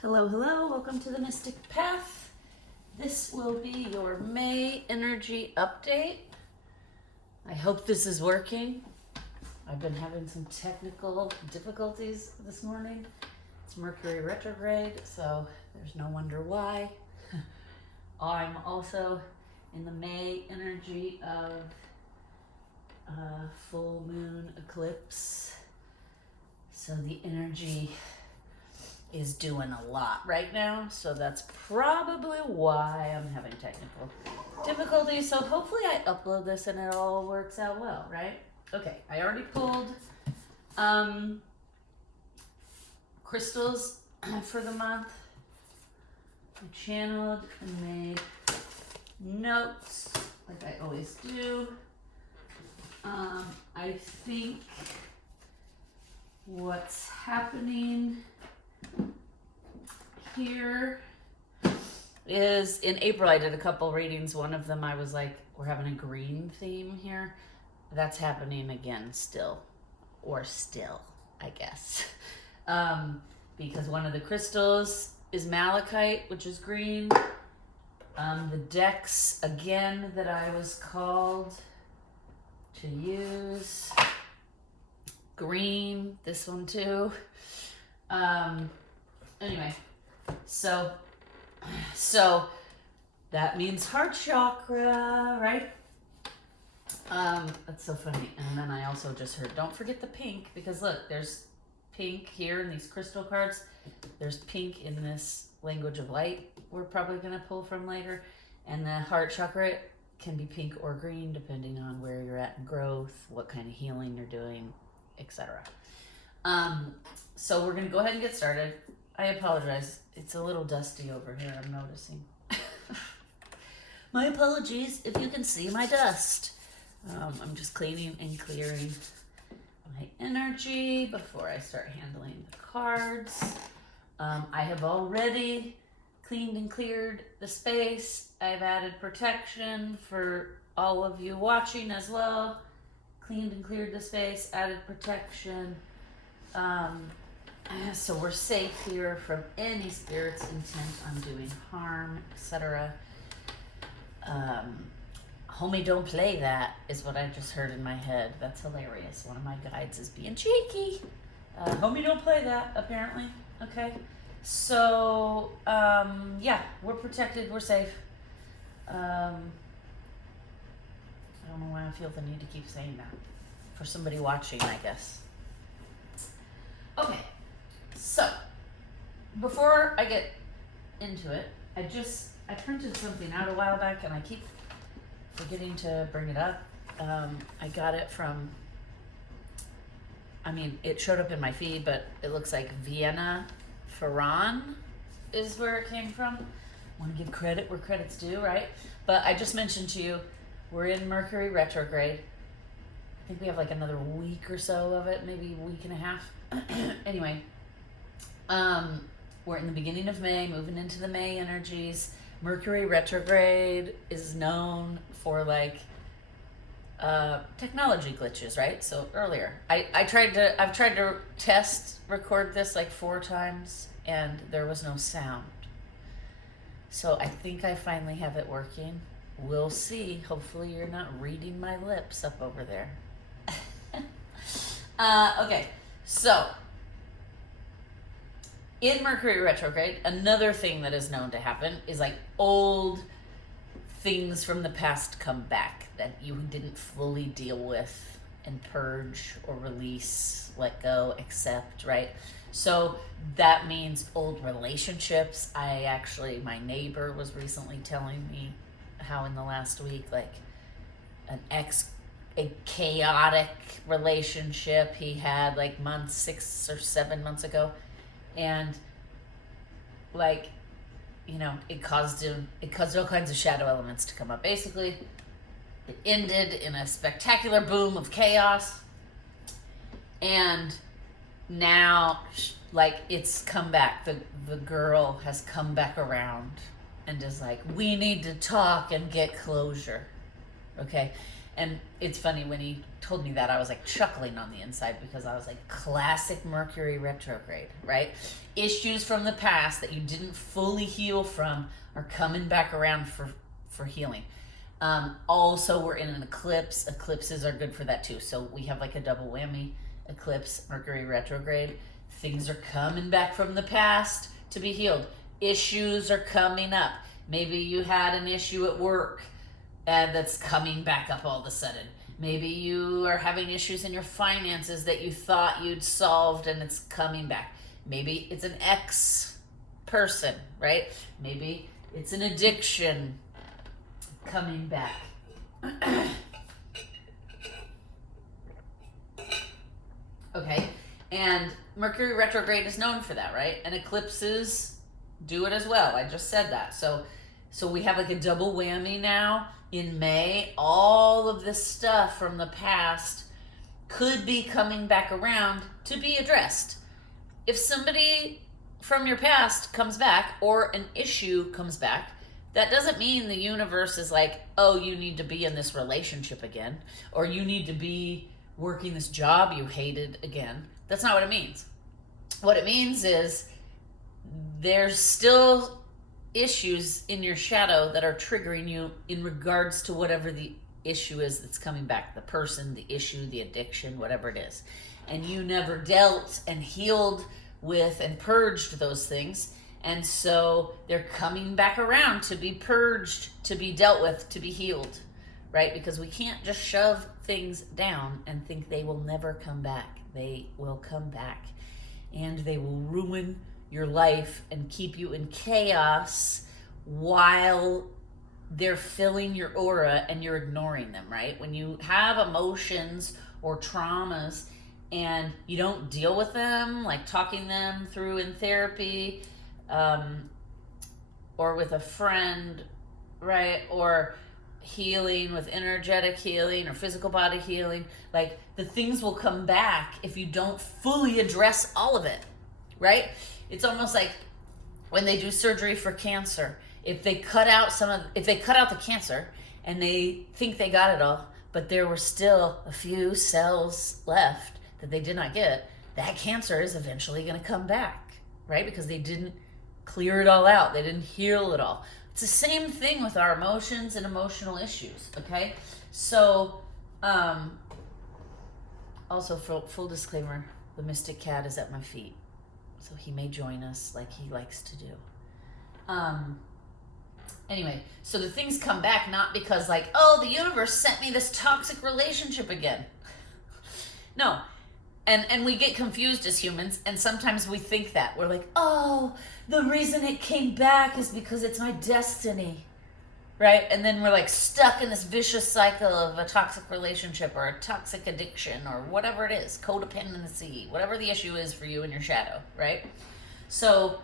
Hello, hello, welcome to the Mystic Path. This will be your May energy update. I hope this is working. I've been having some technical difficulties this morning. It's Mercury retrograde, so there's no wonder why. I'm also in the May energy of full moon eclipse. So the energy is doing a lot right now, so that's probably why I'm having technical difficulties. So hopefully I upload this and it all works out well, right? Okay, I already pulled crystals for the month. I channeled and made notes like I always do. I think what's happening here is in April I did a couple readings. One of them I was like, we're having a green theme here. That's happening again still, I guess. Because one of the crystals is malachite, which is green. The decks again that I was called to use, green, this one too. Anyway, so that means heart chakra, right? That's so funny. And then I also just heard, don't forget the pink, because look, there's pink here in these crystal cards. There's pink in this language of light we're probably going to pull from later. And the heart chakra can be pink or green depending on where you're at in growth, what kind of healing you're doing, etc. So we're going to go ahead and get started. I apologize. It's a little dusty over here, I'm noticing. My apologies if you can see my dust. I'm just cleaning and clearing my energy before I start handling the cards. I have already cleaned and cleared the space. I've added protection for all of you watching as well. Cleaned and cleared the space, added protection. So we're safe here from any spirit's intent on doing harm, etc. Homie, don't play that, is what I just heard in my head. That's hilarious. One of my guides is being cheeky. Homie, don't play that, apparently. Okay. So, yeah, we're protected, we're safe. I don't know why I feel the need to keep saying that. For somebody watching, I guess. Okay. So, before I get into it, I printed something out a while back and I keep forgetting to bring it up. I got it from, it showed up in my feed, but it looks like Vienna Ferran is where it came from. Want to give credit where credit's due, right? But I just mentioned to you, we're in Mercury retrograde. I think we have like another week or so of it, maybe a week and a half. Anyway, we're in the beginning of May, moving into the May energies. Mercury retrograde is known for like technology glitches, right? So earlier, I've tried to record this like 4 times and there was no sound. So I think I finally have it working. We'll see. Hopefully you're not reading my lips up over there. Okay, so in Mercury retrograde, another thing that is known to happen is like old things from the past come back that you didn't fully deal with and purge or release, let go, accept, right? So that means old relationships. My neighbor was recently telling me how in the last week, like a chaotic relationship he had like 6 or 7 months ago. And like, it caused all kinds of shadow elements to come up. Basically, it ended in a spectacular boom of chaos. And now, like, it's come back. The girl has come back around and is like, we need to talk and get closure. Okay? And it's funny, when he told me that, I was like chuckling on the inside, because I was like, classic Mercury retrograde, right? Issues from the past that you didn't fully heal from are coming back around for healing. Also, we're in an eclipse. Eclipses are good for that too. So we have like a double whammy: eclipse, Mercury retrograde. Things are coming back from the past to be healed. Issues are coming up. Maybe you had an issue at work and that's coming back up all of a sudden. Maybe you are having issues in your finances that you thought you'd solved and it's coming back. Maybe it's an ex person, right? Maybe it's an addiction coming back. Okay, and Mercury retrograde is known for that, right? And eclipses do it as well. I just said that. So we have like a double whammy now. In May, all of this stuff from the past could be coming back around to be addressed. If somebody from your past comes back, or an issue comes back, that doesn't mean the universe is like, oh, you need to be in this relationship again, or you need to be working this job you hated again. That's not what it means. What it means is there's still issues in your shadow that are triggering you in regards to whatever the issue is that's coming back, the person, the issue, the addiction, whatever it is. And you never dealt and healed with and purged those things. And so they're coming back around to be purged, to be dealt with, to be healed, right? Because we can't just shove things down and think they will never come back. They will come back, and they will ruin your life and keep you in chaos while they're filling your aura and you're ignoring them, right? When you have emotions or traumas and you don't deal with them, like talking them through in therapy, or with a friend, right? Or healing with energetic healing or physical body healing, like the things will come back if you don't fully address all of it, right? It's almost like when they do surgery for cancer. If they cut out the cancer and they think they got it all, but there were still a few cells left that they did not get, that cancer is eventually going to come back, right? Because they didn't clear it all out. They didn't heal it all. It's the same thing with our emotions and emotional issues, okay? So, also full disclaimer, the Mystic Cat is at my feet. So he may join us like he likes to do. Anyway, so the things come back not because like, oh, the universe sent me this toxic relationship again. No. And we get confused as humans, and sometimes we think that. We're like, oh, the reason it came back is because it's my destiny, right? And then we're like stuck in this vicious cycle of a toxic relationship or a toxic addiction or whatever it is, codependency, whatever the issue is for you in your shadow, right? So,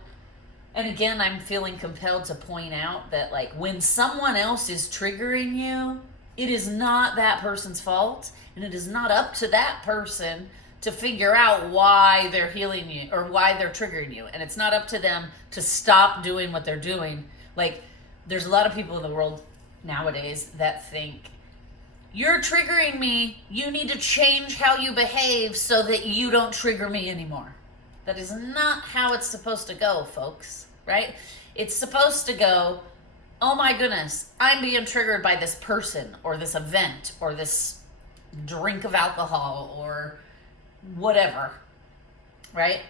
and again, I'm feeling compelled to point out that like when someone else is triggering you, it is not that person's fault, and it is not up to that person to figure out why they're healing you or why they're triggering you. And it's not up to them to stop doing what they're doing. Like, there's a lot of people in the world nowadays that think, you're triggering me, you need to change how you behave so that you don't trigger me anymore. That is not how it's supposed to go, folks, right? It's supposed to go, oh my goodness, I'm being triggered by this person or this event or this drink of alcohol or whatever, right?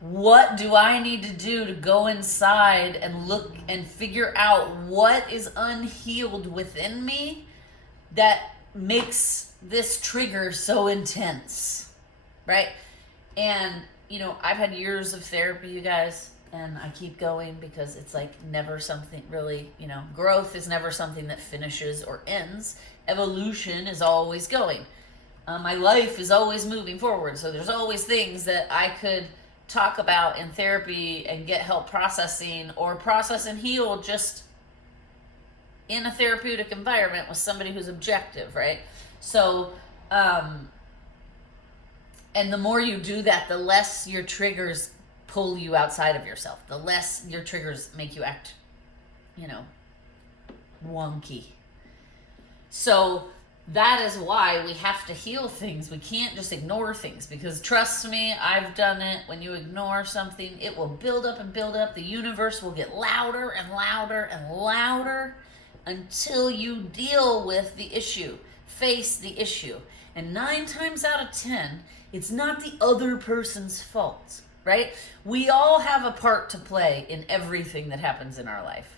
What do I need to do to go inside and look and figure out what is unhealed within me that makes this trigger so intense, right? And, you know, I've had years of therapy, you guys, and I keep going because it's like never something really, you know, growth is never something that finishes or ends. Evolution is always going. My life is always moving forward. So there's always things that I could talk about in therapy and get help processing or process and heal just in a therapeutic environment with somebody who's objective, right? So, and the more you do that, the less your triggers pull you outside of yourself. The less your triggers make you act, you know, wonky. So that is why we have to heal things. We can't just ignore things, because trust me, I've done it. When you ignore something, it will build up and build up. The universe will get louder and louder and louder until you deal with the issue, face the issue. And 9 times out of 10, it's not the other person's fault, right? We all have a part to play in everything that happens in our life.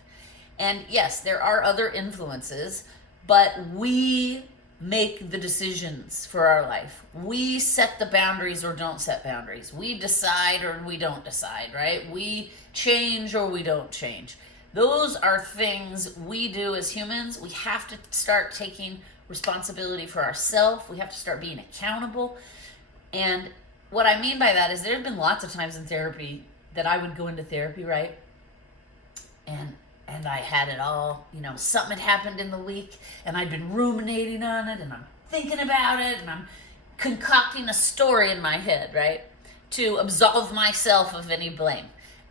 And yes, there are other influences, but we make the decisions for our life. We set the boundaries or don't set boundaries. We decide or we don't decide, right? We change or we don't change. Those are things we do as humans. We have to start taking responsibility for ourselves. We have to start being accountable. And what I mean by that is there's been lots of times in therapy that I would go into therapy, right? And I had it all, something had happened in the week and I'd been ruminating on it and I'm thinking about it and I'm concocting a story in my head, right? To absolve myself of any blame.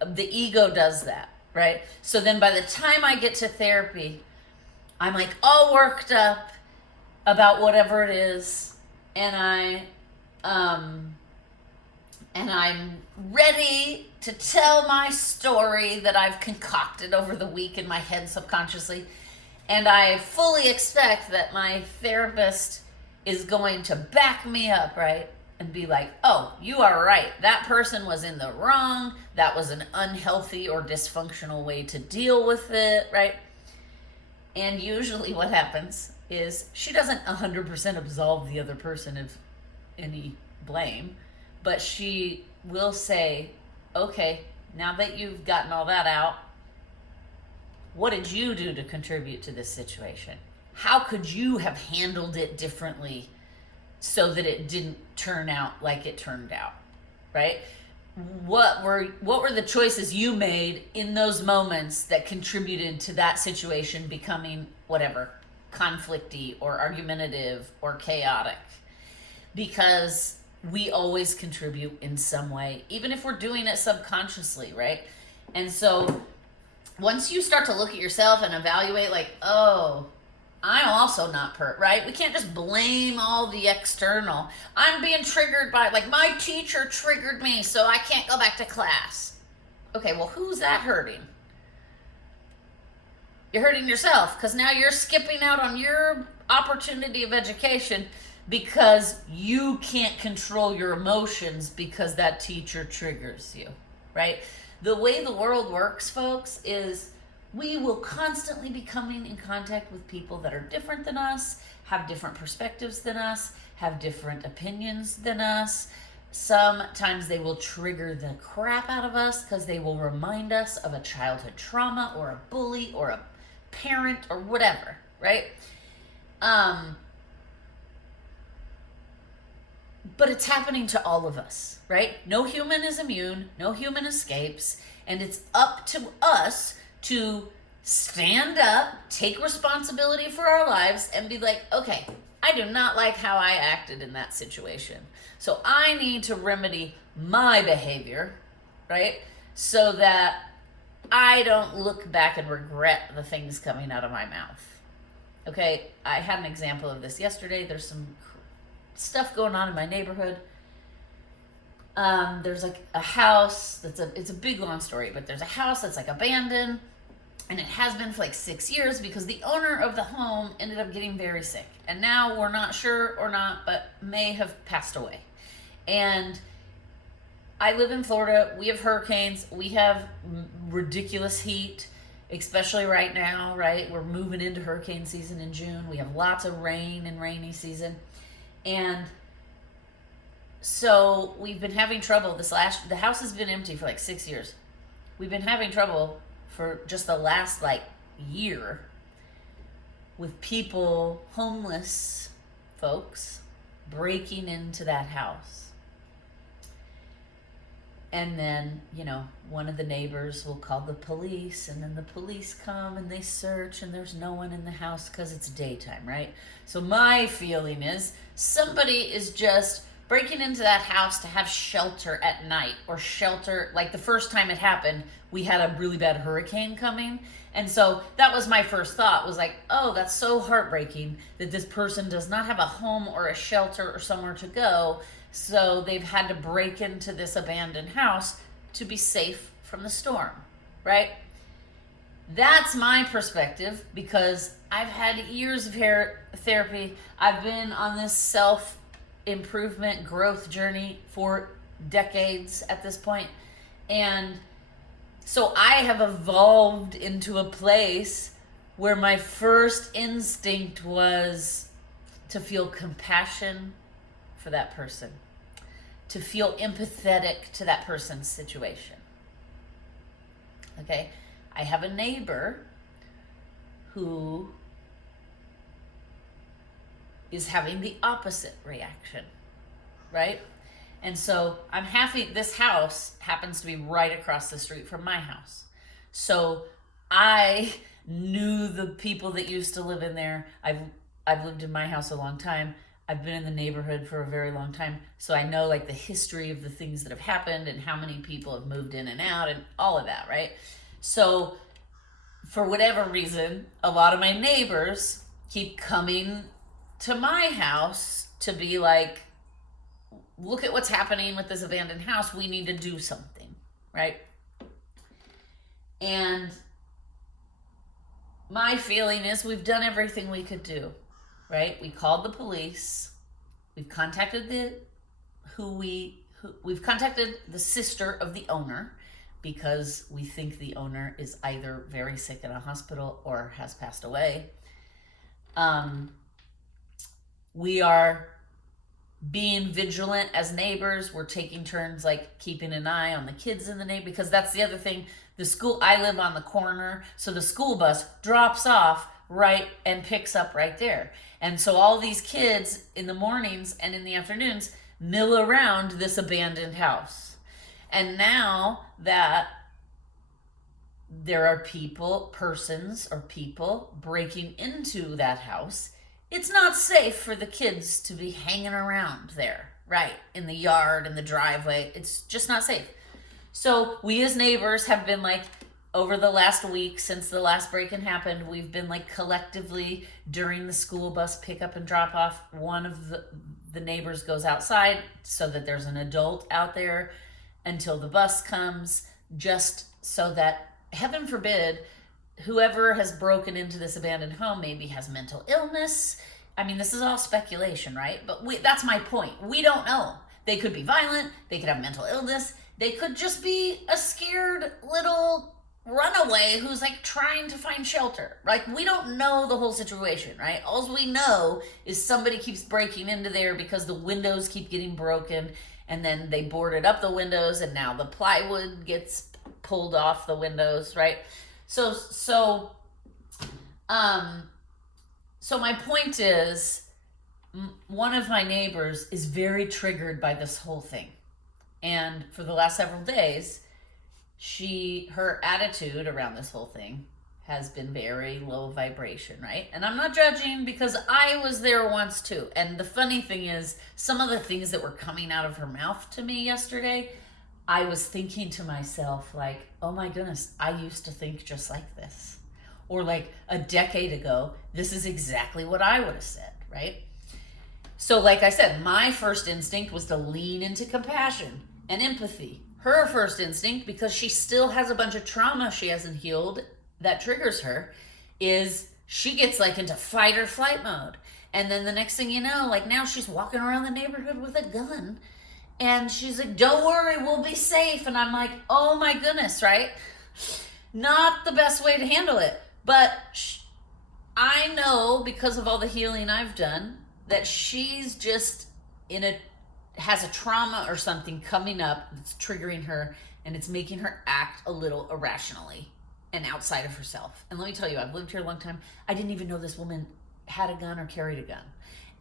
The ego does that, right? So then by the time I get to therapy, I'm like all worked up about whatever it is, and I'm ready to tell my story that I've concocted over the week in my head subconsciously. And I fully expect that my therapist is going to back me up, right? And be like, oh, you are right. That person was in the wrong. That was an unhealthy or dysfunctional way to deal with it, right? And usually what happens is she doesn't 100% absolve the other person of any blame, but she will say, okay, now that you've gotten all that out, what did you do to contribute to this situation? How could you have handled it differently so that it didn't turn out like it turned out, right? What were the choices you made in those moments that contributed to that situation becoming whatever, conflicty or argumentative or chaotic? Because we always contribute in some way, even if we're doing it subconsciously, right? And so once you start to look at yourself and evaluate, like, oh, I'm also not right? We can't just blame all the external. I'm being triggered by, like, my teacher triggered me, so I can't go back to class. Okay, well, who's that hurting? You're hurting yourself, because now you're skipping out on your opportunity of education because you can't control your emotions because that teacher triggers you, right? The way the world works, folks, is we will constantly be coming in contact with people that are different than us, have different perspectives than us, have different opinions than us. Sometimes they will trigger the crap out of us because they will remind us of a childhood trauma or a bully or a parent or whatever, right? But it's happening to all of us, right? No human is immune, no human escapes, and it's up to us to stand up, take responsibility for our lives, and be like, okay, I do not like how I acted in that situation. So I need to remedy my behavior, right? So that I don't look back and regret the things coming out of my mouth. Okay, I had an example of this yesterday. There's some stuff going on in my neighborhood. There's like a house it's a big long story, but there's a house that's like abandoned, and it has been for like 6 years because the owner of the home ended up getting very sick, and now we're not sure or not, but may have passed away. And I live in Florida. We have hurricanes. We have ridiculous heat, especially right now, right? We're moving into hurricane season in June. We have lots of rain and rainy season. And so we've been having trouble the house has been empty for like 6 years. We've been having trouble for just the last like year with people, homeless folks, breaking into that house. And then, one of the neighbors will call the police, and then the police come and they search, and there's no one in the house because it's daytime, right? So my feeling is somebody is just breaking into that house to have shelter at night, or shelter, like the first time it happened, we had a really bad hurricane coming. And so that was my first thought, was like, oh, that's so heartbreaking that this person does not have a home or a shelter or somewhere to go. So they've had to break into this abandoned house to be safe from the storm, right? That's my perspective, because I've had years of therapy. I've been on this self-improvement growth journey for decades at this point. And so I have evolved into a place where my first instinct was to feel compassion for that person, to feel empathetic to that person's situation. Okay? I have a neighbor who is having the opposite reaction, right? And so I'm happy. This house happens to be right across the street from my house. So I knew the people that used to live in there. I've lived in my house a long time. I've been in the neighborhood for a very long time. So I know like the history of the things that have happened and how many people have moved in and out and all of that, right? So for whatever reason, a lot of my neighbors keep coming to my house to be like, look at what's happening with this abandoned house. We need to do something, right? And my feeling is we've done everything we could do, right? We called the police. We've contacted we've contacted the sister of the owner, because we think the owner is either very sick in a hospital or has passed away. We are being vigilant as neighbors. We're taking turns like keeping an eye on the kids in the neighborhood, because that's the other thing. The school, I live on the corner, so the school bus drops off right and picks up right there. And so all these kids in the mornings and in the afternoons mill around this abandoned house. And now that there are people breaking into that house, it's not safe for the kids to be hanging around there, right? In the yard, in the driveway. It's just not safe. So we as neighbors have been like, over the last week since the last break-in happened, we've been like collectively during the school bus pickup and drop off, one of the neighbors goes outside so that there's an adult out there until the bus comes, just so that, heaven forbid, whoever has broken into this abandoned home maybe has mental illness. I mean, this is all speculation, right? But that's my point. We don't know. They could be violent. They could have mental illness. They could just be a scared little runaway who's like trying to find shelter. Like, we don't know the whole situation, right? All we know is somebody keeps breaking into there because the windows keep getting broken, and then they boarded up the windows, and now the plywood gets pulled off the windows, right? So my point is, one of my neighbors is very triggered by this whole thing. And for the last several days, her attitude around this whole thing has been very low vibration, right? And I'm not judging, because I was there once too. And the funny thing is, some of the things that were coming out of her mouth to me yesterday, I was thinking to myself like, oh my goodness, I used to think just like this. Or like a decade ago, this is exactly what I would have said, right? So like I said, my first instinct was to lean into compassion and empathy. Her first instinct, because she still has a bunch of trauma she hasn't healed that triggers her, is she gets like into fight or flight mode. And then the next thing you know, like now she's walking around the neighborhood with a gun. And she's like, don't worry, we'll be safe. And I'm like, oh my goodness, right? Not the best way to handle it. But I know, because of all the healing I've done, that she's just has a trauma or something coming up that's triggering her, and it's making her act a little irrationally and outside of herself. And let me tell you, I've lived here a long time. I didn't even know this woman had a gun or carried a gun.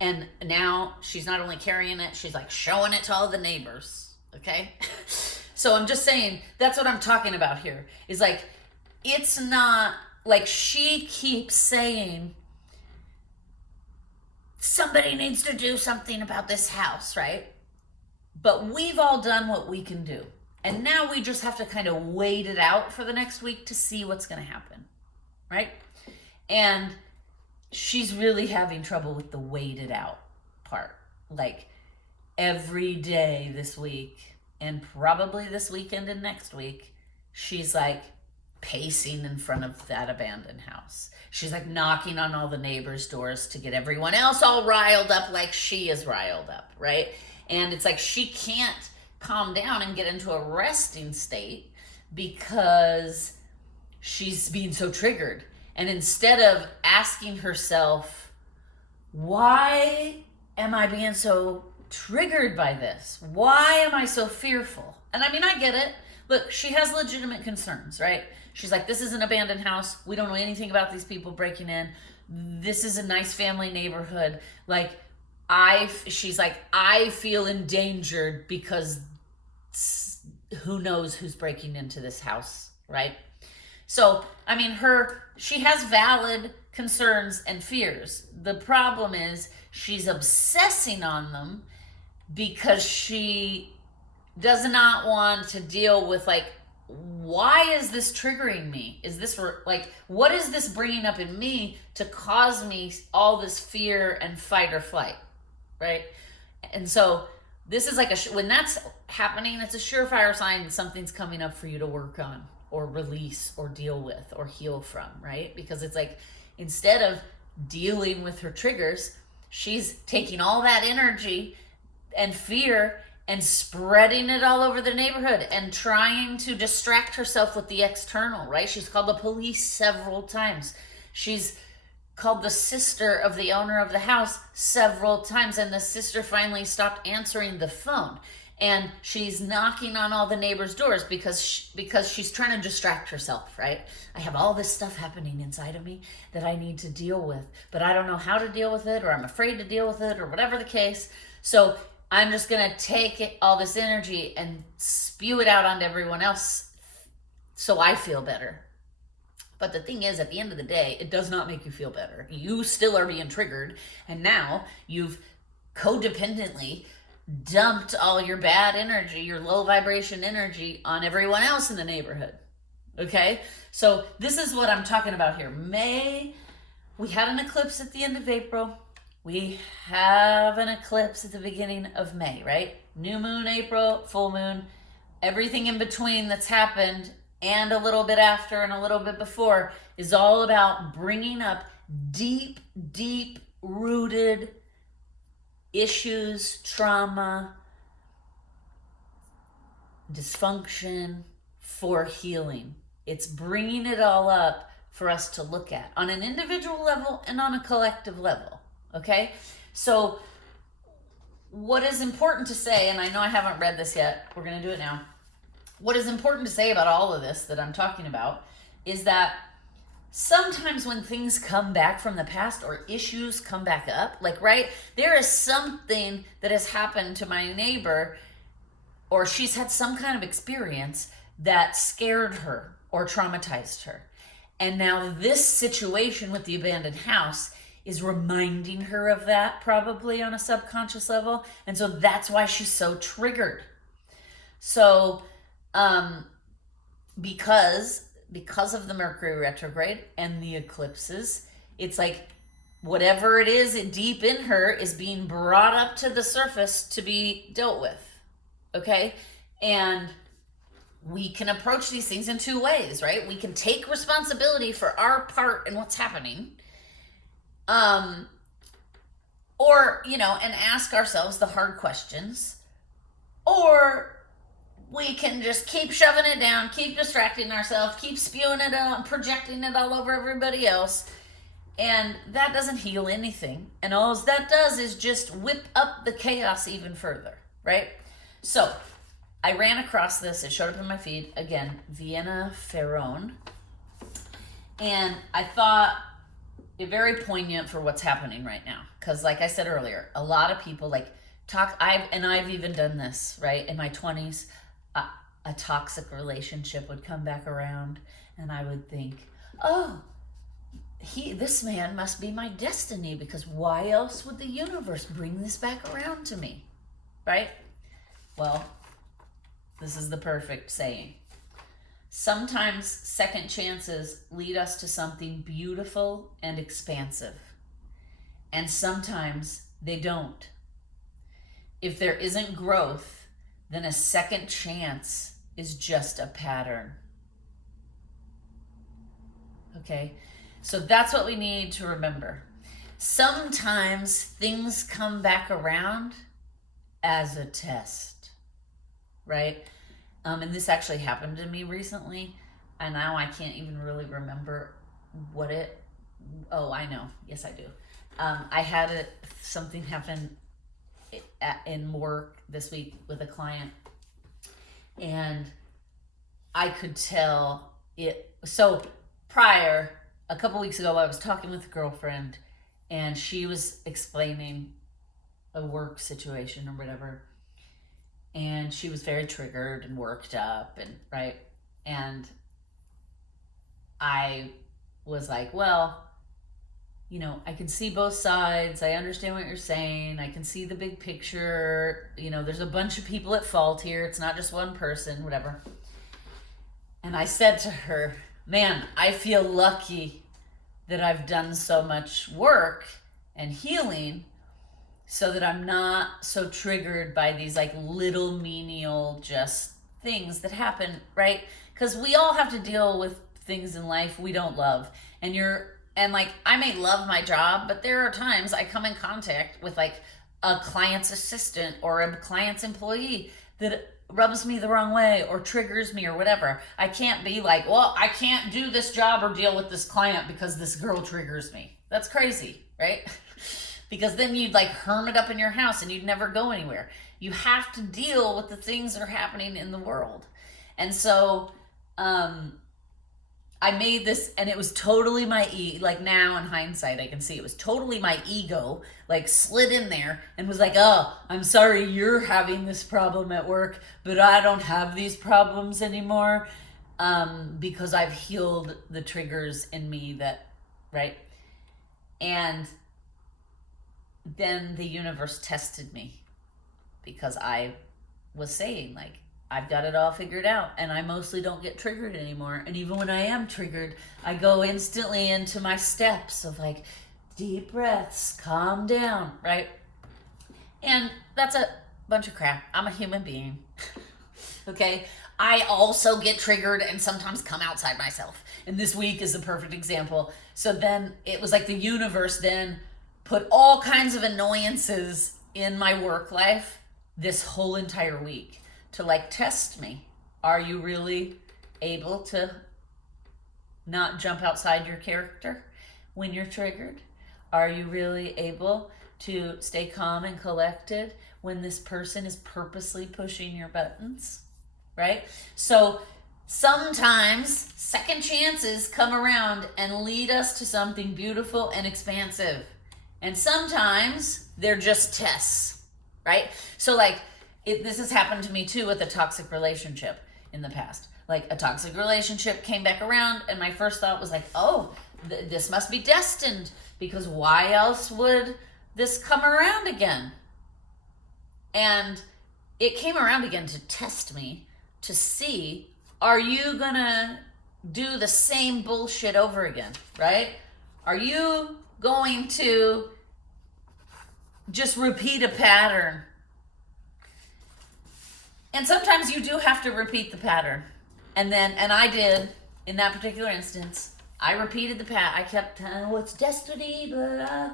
And now she's not only carrying it, she's like showing it to all the neighbors, okay? So I'm just saying, that's what I'm talking about here, is like, it's not like she keeps saying, somebody needs to do something about this house, right? But we've all done what we can do. And now we just have to kind of wait it out for the next week to see what's going to happen, right? And she's really having trouble with the wait it out part. Like every day this week, and probably this weekend and next week, she's like pacing in front of that abandoned house. She's like knocking on all the neighbors' doors to get everyone else all riled up like she is riled up, right? And it's like she can't calm down and get into a resting state because she's being so triggered. And instead of asking herself, why am I being so triggered by this? Why am I so fearful? And I mean, I get it. Look, she has legitimate concerns, right? She's like, this is an abandoned house. We don't know anything about these people breaking in. This is a nice family neighborhood. Like, she's like, I feel endangered because who knows who's breaking into this house, right? So, I mean, she has valid concerns and fears. The problem is she's obsessing on them because she does not want to deal with, like, why is this triggering me? Is this like, what is this bringing up in me to cause me all this fear and fight or flight, right? And so this is like when that's happening, it's a surefire sign something's coming up for you to work on or release or deal with or heal from, right? Because it's like, instead of dealing with her triggers, she's taking all that energy and fear and spreading it all over the neighborhood and trying to distract herself with the external, right? She's called the police several times. She's called the sister of the owner of the house several times, and the sister finally stopped answering the phone. And she's knocking on all the neighbors' doors because she's trying to distract herself, right? I have all this stuff happening inside of me that I need to deal with, but I don't know how to deal with it, or I'm afraid to deal with it, or whatever the case. So I'm just going to take all this energy and spew it out onto everyone else so I feel better. But the thing is, at the end of the day, it does not make you feel better. You still are being triggered, and now you've codependently dumped all your bad energy, your low vibration energy, on everyone else in the neighborhood. Okay? So this is what I'm talking about here. We had an eclipse at the end of April. We have an eclipse at the beginning of May, right? New moon, April, full moon, everything in between that's happened, and a little bit after and a little bit before, is all about bringing up deep, deep rooted issues, trauma, dysfunction for healing. It's bringing it all up for us to look at on an individual level and on a collective level. Okay? So what is important to say, and I know I haven't read this yet, we're going to do it now. What is important to say about all of this that I'm talking about is that sometimes when things come back from the past or issues come back up, like, right, there is something that has happened to my neighbor, or she's had some kind of experience that scared her or traumatized her. And now this situation with the abandoned house is reminding her of that, probably on a subconscious level. And so that's why she's so triggered. So, because of the Mercury retrograde and the eclipses, it's like whatever it is deep in her is being brought up to the surface to be dealt with. Okay? And we can approach these things in two ways, right? We can take responsibility for our part in what's happening. Or, and ask ourselves the hard questions. Or we can just keep shoving it down, keep distracting ourselves, keep spewing it out, projecting it all over everybody else. And that doesn't heal anything. And all that does is just whip up the chaos even further, right? So I ran across this. It showed up in my feed. Again, Vienna Ferrone. And I thought it very poignant for what's happening right now. Because like I said earlier, a lot of people I've even done this, right? In my 20s, a toxic relationship would come back around and I would think, oh, this man must be my destiny, because why else would the universe bring this back around to me, right? Well, this is the perfect saying. Sometimes second chances lead us to something beautiful and expansive, and sometimes they don't. If there isn't growth, then a second chance is just a pattern. Okay, so that's what we need to remember. Sometimes things come back around as a test, right? And this actually happened to me recently, and now I can't even really remember what it. Oh, I know. Yes, I do. I had something happen in work this week with a client, and I could tell it. So a couple weeks ago, I was talking with a girlfriend, and she was explaining a work situation or whatever, and she was very triggered and worked up, and right, and I was like, well, I can see both sides. I understand what you're saying. I can see the big picture. There's a bunch of people at fault here. It's not just one person, whatever. And I said to her, man, I feel lucky that I've done so much work and healing so that I'm not so triggered by these like little menial just things that happen, right? Because we all have to deal with things in life we don't love. And like, I may love my job, but there are times I come in contact with like a client's assistant or a client's employee that rubs me the wrong way or triggers me or whatever. I can't be like, well, I can't do this job or deal with this client because this girl triggers me. That's crazy, right? Because then you'd like hermit up in your house and you'd never go anywhere. You have to deal with the things that are happening in the world. And so, I made this, and it was totally my like now in hindsight, I can see it was totally my ego, like slid in there and was like, oh, I'm sorry you're having this problem at work, but I don't have these problems anymore, because I've healed the triggers in me that, right? And then the universe tested me because I was saying like, I've got it all figured out, and I mostly don't get triggered anymore. And even when I am triggered, I go instantly into my steps of like deep breaths, calm down, right? And that's a bunch of crap. I'm a human being. Okay? I also get triggered and sometimes come outside myself. And this week is a perfect example. So then it was like the universe then put all kinds of annoyances in my work life this whole entire week to like test me. Are you really able to not jump outside your character when you're triggered? Are you really able to stay calm and collected when this person is purposely pushing your buttons? Right? So sometimes second chances come around and lead us to something beautiful and expansive. And sometimes they're just tests, right? So like, this has happened to me too with a toxic relationship in the past. Like a toxic relationship came back around, and my first thought was like, oh, this must be destined, because why else would this come around again? And it came around again to test me, to see, are you gonna do the same bullshit over again, right? Are you going to just repeat a pattern? And sometimes you do have to repeat the pattern. And I did, in that particular instance, I repeated the pattern. I kept telling, oh, it's destiny, blah, blah.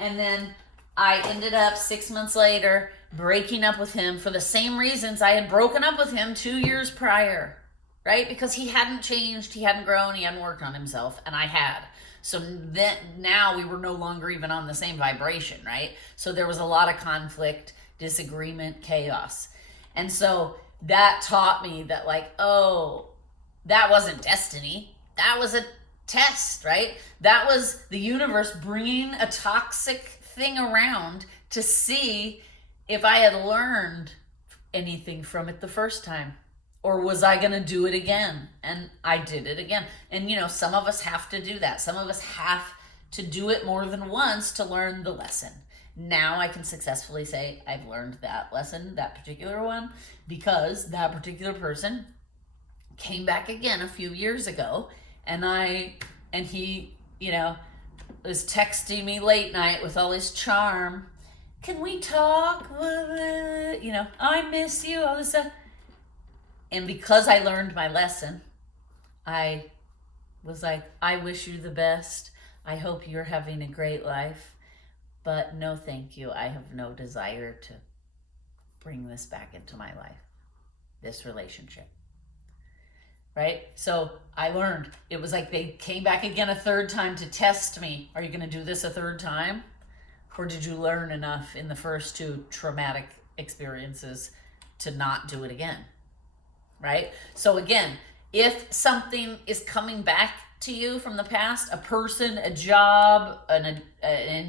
And then I ended up 6 months later breaking up with him for the same reasons I had broken up with him 2 years prior, right? Because he hadn't changed, he hadn't grown, he hadn't worked on himself, and I had. So then now we were no longer even on the same vibration, right? So there was a lot of conflict, disagreement, chaos. And so that taught me that like, oh, that wasn't destiny. That was a test, right? That was the universe bringing a toxic thing around to see if I had learned anything from it the first time. Or was I going to do it again? And I did it again. And, some of us have to do that. Some of us have to do it more than once to learn the lesson. now I can successfully say I've learned that lesson, that particular one, because that particular person came back again a few years ago, and he, was texting me late night with all his charm. Can we talk? I miss you, all this stuff. And because I learned my lesson, I was like, I wish you the best. I hope you're having a great life. But no, thank you. I have no desire to bring this back into my life, this relationship. Right? So I learned. It was like they came back again a third time to test me. Are you going to do this a third time? Or did you learn enough in the first two traumatic experiences to not do it again? Right? So again, if something is coming back to you from the past, a person, a job, an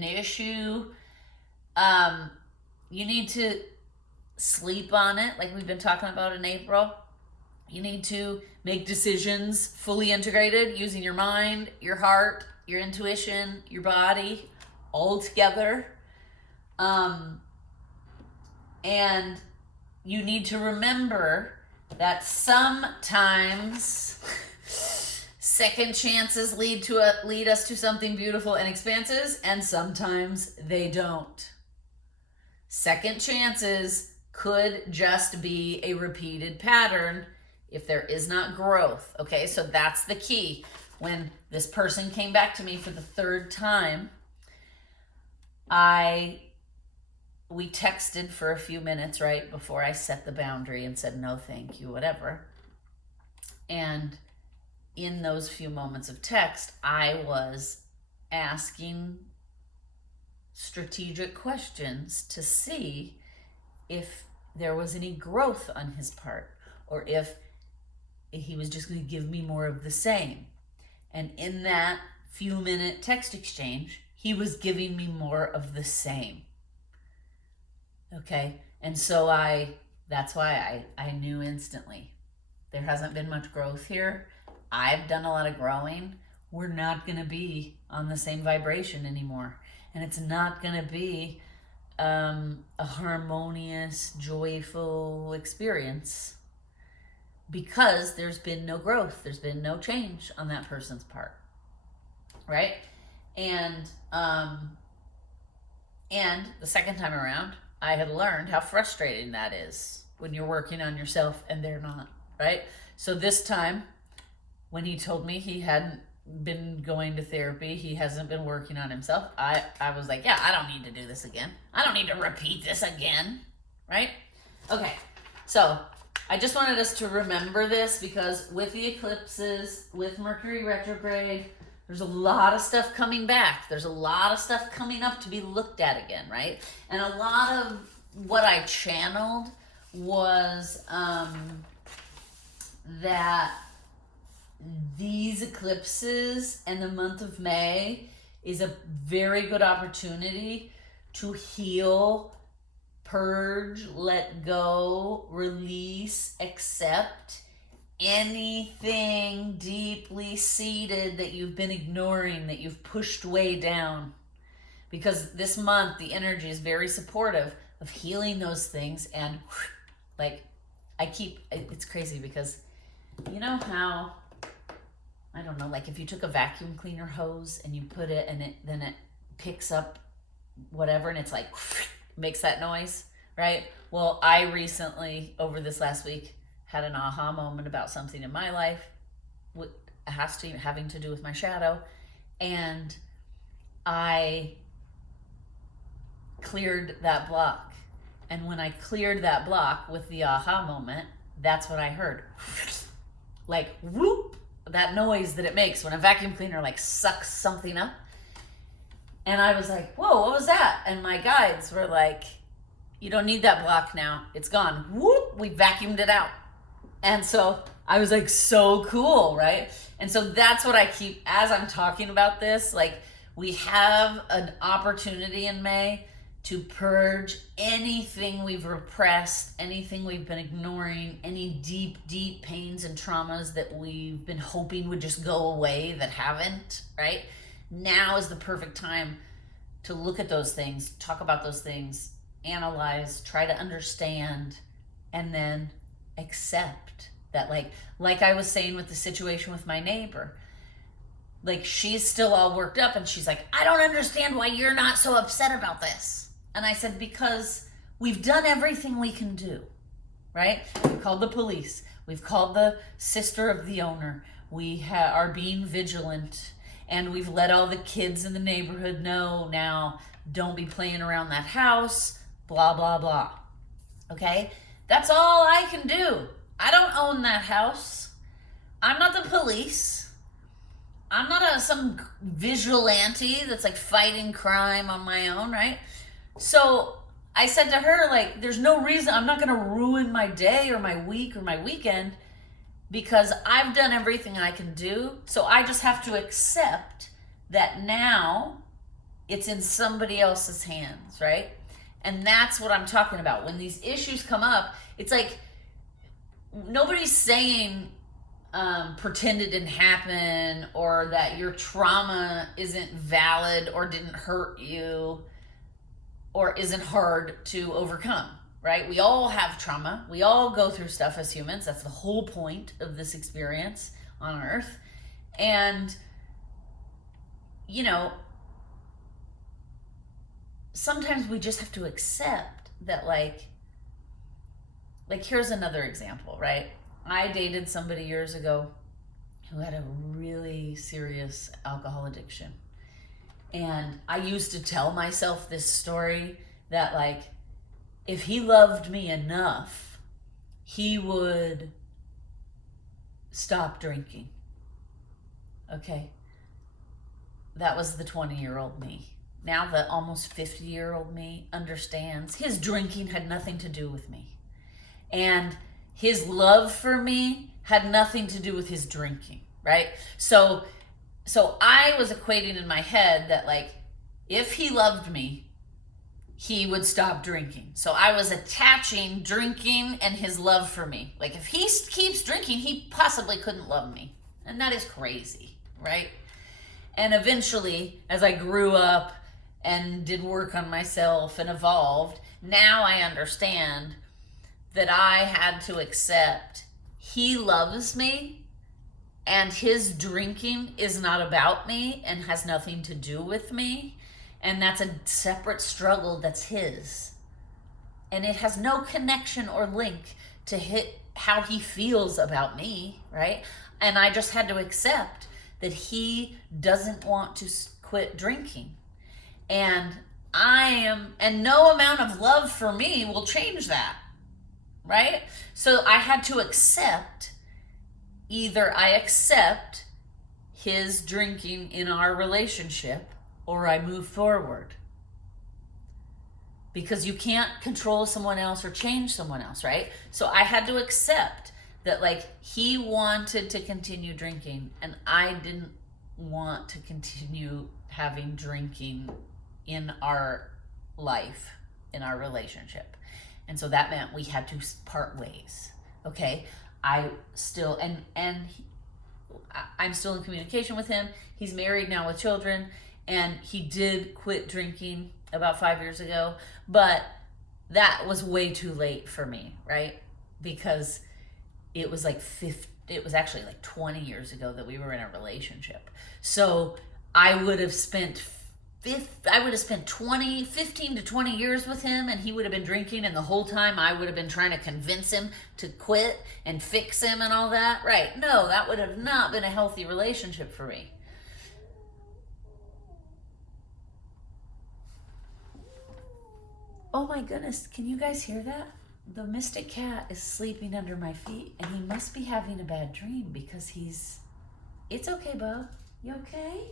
issue, you need to sleep on it, like we've been talking about in April. You need to make decisions fully integrated using your mind, your heart, your intuition, your body, all together. And you need to remember that sometimes second chances lead us to something beautiful and expansive, and sometimes they don't. Second chances could just be a repeated pattern if there is not growth. Okay, so that's the key. When this person came back to me for the third time, we texted for a few minutes right before I set the boundary and said no thank you, whatever. And in those few moments of text, I was asking strategic questions to see if there was any growth on his part, or if he was just going to give me more of the same. And in that few minute text exchange, he was giving me more of the same. Okay, and so that's why I knew instantly. There hasn't been much growth here. I've done a lot of growing. We're not going to be on the same vibration anymore. And it's not going to be a harmonious, joyful experience because there's been no growth. There's been no change on that person's part. Right? And the second time around, I had learned how frustrating that is when you're working on yourself and they're not, right? So this time, when he told me he hadn't been going to therapy, he hasn't been working on himself, I was like, yeah, I don't need to do this again. I don't need to repeat this again, right? Okay, so I just wanted us to remember this because with the eclipses, with Mercury retrograde, there's a lot of stuff coming back. There's a lot of stuff coming up to be looked at again, right? And a lot of what I channeled was that these eclipses and the month of May is a very good opportunity to heal, purge, let go, release, accept anything deeply seated that you've been ignoring, that you've pushed way down. Because this month, the energy is very supportive of healing those things. And like, it's crazy because you know how, I don't know, like if you took a vacuum cleaner hose and you put it and then it picks up whatever and it's like, makes that noise, right? Well, I recently, over this last week, had an aha moment about something in my life. Having to do with my shadow. And I cleared that block. And when I cleared that block with the aha moment, that's what I heard. Like, whoop, that noise that it makes when a vacuum cleaner like sucks something up. And I was like, whoa, what was that? And my guides were like, you don't need that block now. It's gone. Whoop, we vacuumed it out. And so I was like, so cool, right? And so that's what I keep, as I'm talking about this, like we have an opportunity in May to purge anything we've repressed, anything we've been ignoring, any deep, deep pains and traumas that we've been hoping would just go away that haven't, right? Now is the perfect time to look at those things, talk about those things, analyze, try to understand, and then accept that, like I was saying with the situation with my neighbor, like she's still all worked up and she's like, I don't understand why you're not so upset about this. And I said, because we've done everything we can do, right? We've called the police. We've called the sister of the owner. We are being vigilant, and we've let all the kids in the neighborhood know now, don't be playing around that house, blah, blah, blah. Okay? That's all I can do. I don't own that house. I'm not the police. I'm not some vigilante that's like fighting crime on my own, right? So I said to her, like, there's no reason, I'm not going to ruin my day or my week or my weekend because I've done everything I can do. So I just have to accept that now it's in somebody else's hands, right? And that's what I'm talking about. When these issues come up, it's like nobody's saying pretend it didn't happen or that your trauma isn't valid or didn't hurt you or isn't hard to overcome, right? We all have trauma. We all go through stuff as humans. That's the whole point of this experience on Earth. And, you know, sometimes we just have to accept that, like here's another example, right? I dated somebody years ago who had a really serious alcohol addiction. And I used to tell myself this story that, like, if he loved me enough, he would stop drinking. Okay? That was the 20-year-old me. Now the almost 50-year-old me understands his drinking had nothing to do with me. And his love for me had nothing to do with his drinking, right? So I was equating in my head that, like, if he loved me, he would stop drinking. So I was attaching drinking and his love for me. Like, if he keeps drinking, he possibly couldn't love me. And that is crazy, right? And eventually, as I grew up and did work on myself and evolved, now I understand that I had to accept he loves me and his drinking is not about me and has nothing to do with me. And that's a separate struggle that's his. And it has no connection or link to how he feels about me, right? And I just had to accept that he doesn't want to quit drinking. And and no amount of love for me will change that, right? So I had to accept, either I accept his drinking in our relationship or I move forward. Because you can't control someone else or change someone else, right? So I had to accept that, like, he wanted to continue drinking and I didn't want to continue having drinking in our life, in our relationship. And so that meant we had to part ways. Okay? I'm still in communication with him. He's married now with children, and he did quit drinking about 5 years ago, but that was way too late for me, right? Because it was actually like 20 years ago that we were in a relationship. So I would have spent 15 to 20 years with him, and he would have been drinking, and the whole time I would have been trying to convince him to quit and fix him and all that. Right? No, that would have not been a healthy relationship for me. Oh my goodness, can you guys hear that? The mystic cat is sleeping under my feet, and he must be having a bad dream because it's okay, bub. You okay?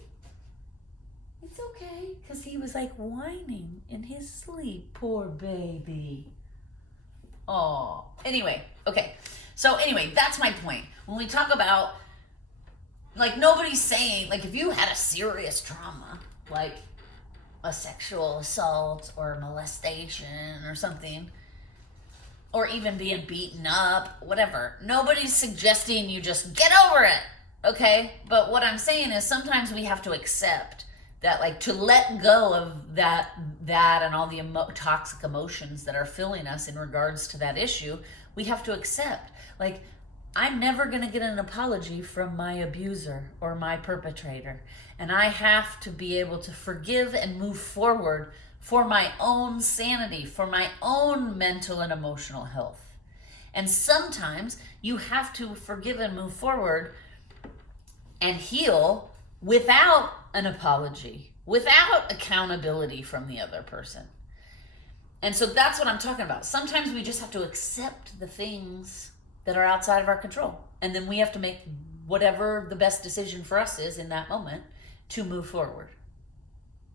It's okay, because he was like whining in his sleep. Poor baby. Oh, anyway, okay. So anyway, that's my point. When we talk about, like, nobody's saying, like, if you had a serious trauma, like a sexual assault or molestation or something, or even being beaten up, whatever, nobody's suggesting you just get over it, okay? But what I'm saying is sometimes we have to accept that like to let go of that and all the toxic emotions that are filling us in regards to that issue, we have to accept, like, I'm never going to get an apology from my abuser or my perpetrator. And I have to be able to forgive and move forward for my own sanity, for my own mental and emotional health. And sometimes you have to forgive and move forward and heal without an apology, without accountability from the other person. And so that's what I'm talking about. Sometimes we just have to accept the things that are outside of our control. And then we have to make whatever the best decision for us is in that moment to move forward.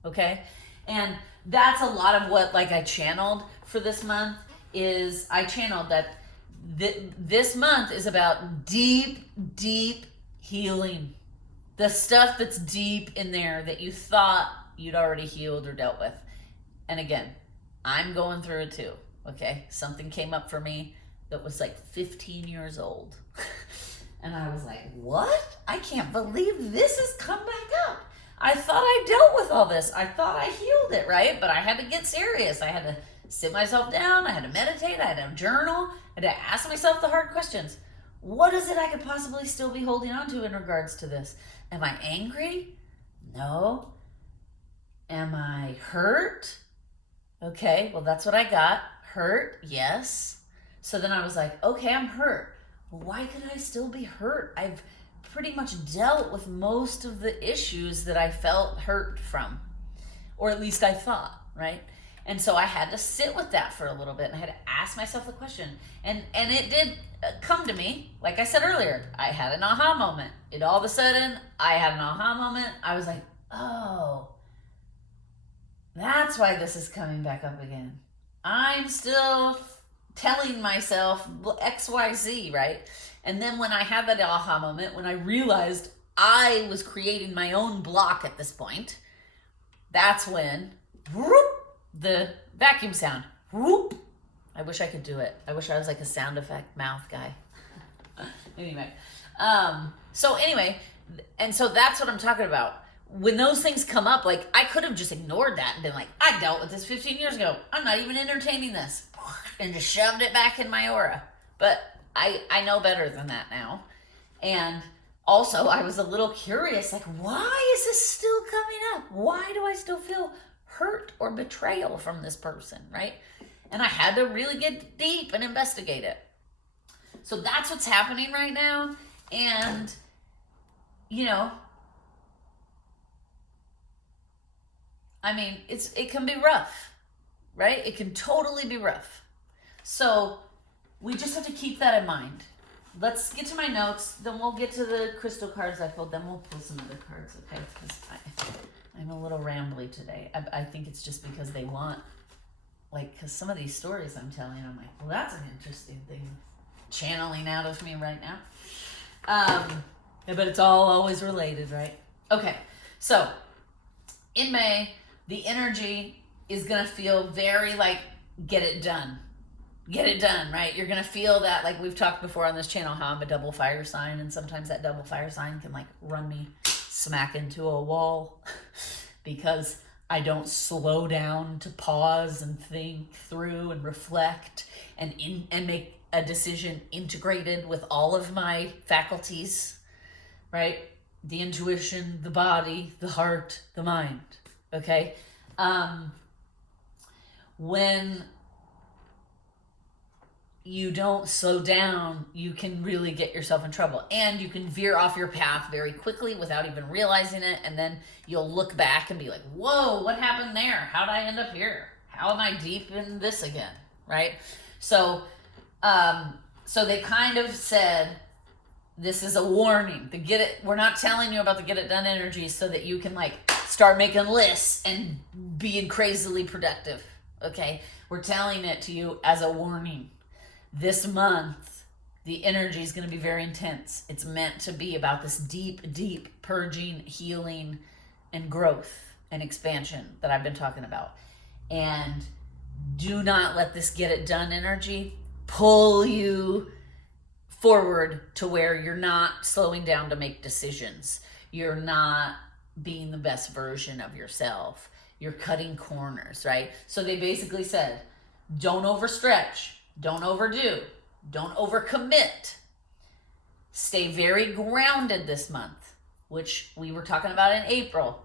Okay? And that's a lot of what like I channeled for this month. Is I channeled that this month is about deep healing. The stuff that's deep in there that you thought you'd already healed or dealt with. And again, I'm going through it too. Okay? Something came up for me that was like 15 years old. And I was like, what? I can't believe this has come back up. I thought I dealt with all this. I thought I healed it, right? But I had to get serious. I had to sit myself down. I had to meditate. I had to journal. I had to ask myself the hard questions. What is it I could possibly still be holding on to in regards to this? Am I angry? No. Am I hurt? Okay, well, that's what I got. Hurt, yes. So then I was like, okay, I'm hurt. Why could I still be hurt? I've pretty much dealt with most of the issues that I felt hurt from, or at least I thought, right? And so I had to sit with that for a little bit, and I had to ask myself the question. And it did come to me. Like I said earlier, I had an aha moment. It all of a sudden, I had an aha moment. I was like, oh, that's why this is coming back up again. I'm still telling myself XYZ, right? And then when I had that aha moment, when I realized I was creating my own block at this point, that's when whoop, the vacuum sound. Whoop. I wish I could do it. I wish I was like a sound effect mouth guy. Anyway. And so that's what I'm talking about. When those things come up, like I could have just ignored that and been like, I dealt with this 15 years ago. I'm not even entertaining this. And just shoved it back in my aura. But I know better than that now. And also I was a little curious, like, why is this still coming up? Why do I still feel hurt or betrayal from this person, right? And I had to really get deep and investigate it. So that's what's happening right now. And, you know, I mean, it can be rough, right? It can totally be rough. So we just have to keep that in mind. Let's get to my notes. Then we'll get to the crystal cards I pulled. Then we'll pull some other cards, okay? Because I'm a little rambly today. I think it's just because they want, like, because some of these stories I'm telling, I'm like, well, that's an interesting thing channeling out of me right now. But it's all always related, right? Okay, so in May, the energy is going to feel very like, get it done. Get it done, right? You're going to feel that, like we've talked before on this channel, how I'm a double fire sign, and sometimes that double fire sign can like run me smack into a wall because I don't slow down to pause and think through and reflect and make a decision integrated with all of my faculties, right? The intuition, the body, the heart, the mind, okay? When you don't slow down, you can really get yourself in trouble. And you can veer off your path very quickly without even realizing it. And then you'll look back and be like, whoa, what happened there? How'd I end up here? How am I deep in this again? Right? So they kind of said, this is a warning. We're not telling you about the get it done energy so that you can like start making lists and being crazily productive. Okay? We're telling it to you as a warning. This month, the energy is going to be very intense. It's meant to be about this deep purging, healing, and growth and expansion that I've been talking about. And do not let this get it done energy pull you forward to where you're not slowing down to make decisions. You're not being the best version of yourself. You're cutting corners, right? So they basically said, don't overstretch, don't overdo, don't overcommit. Stay very grounded this month, which we were talking about in April.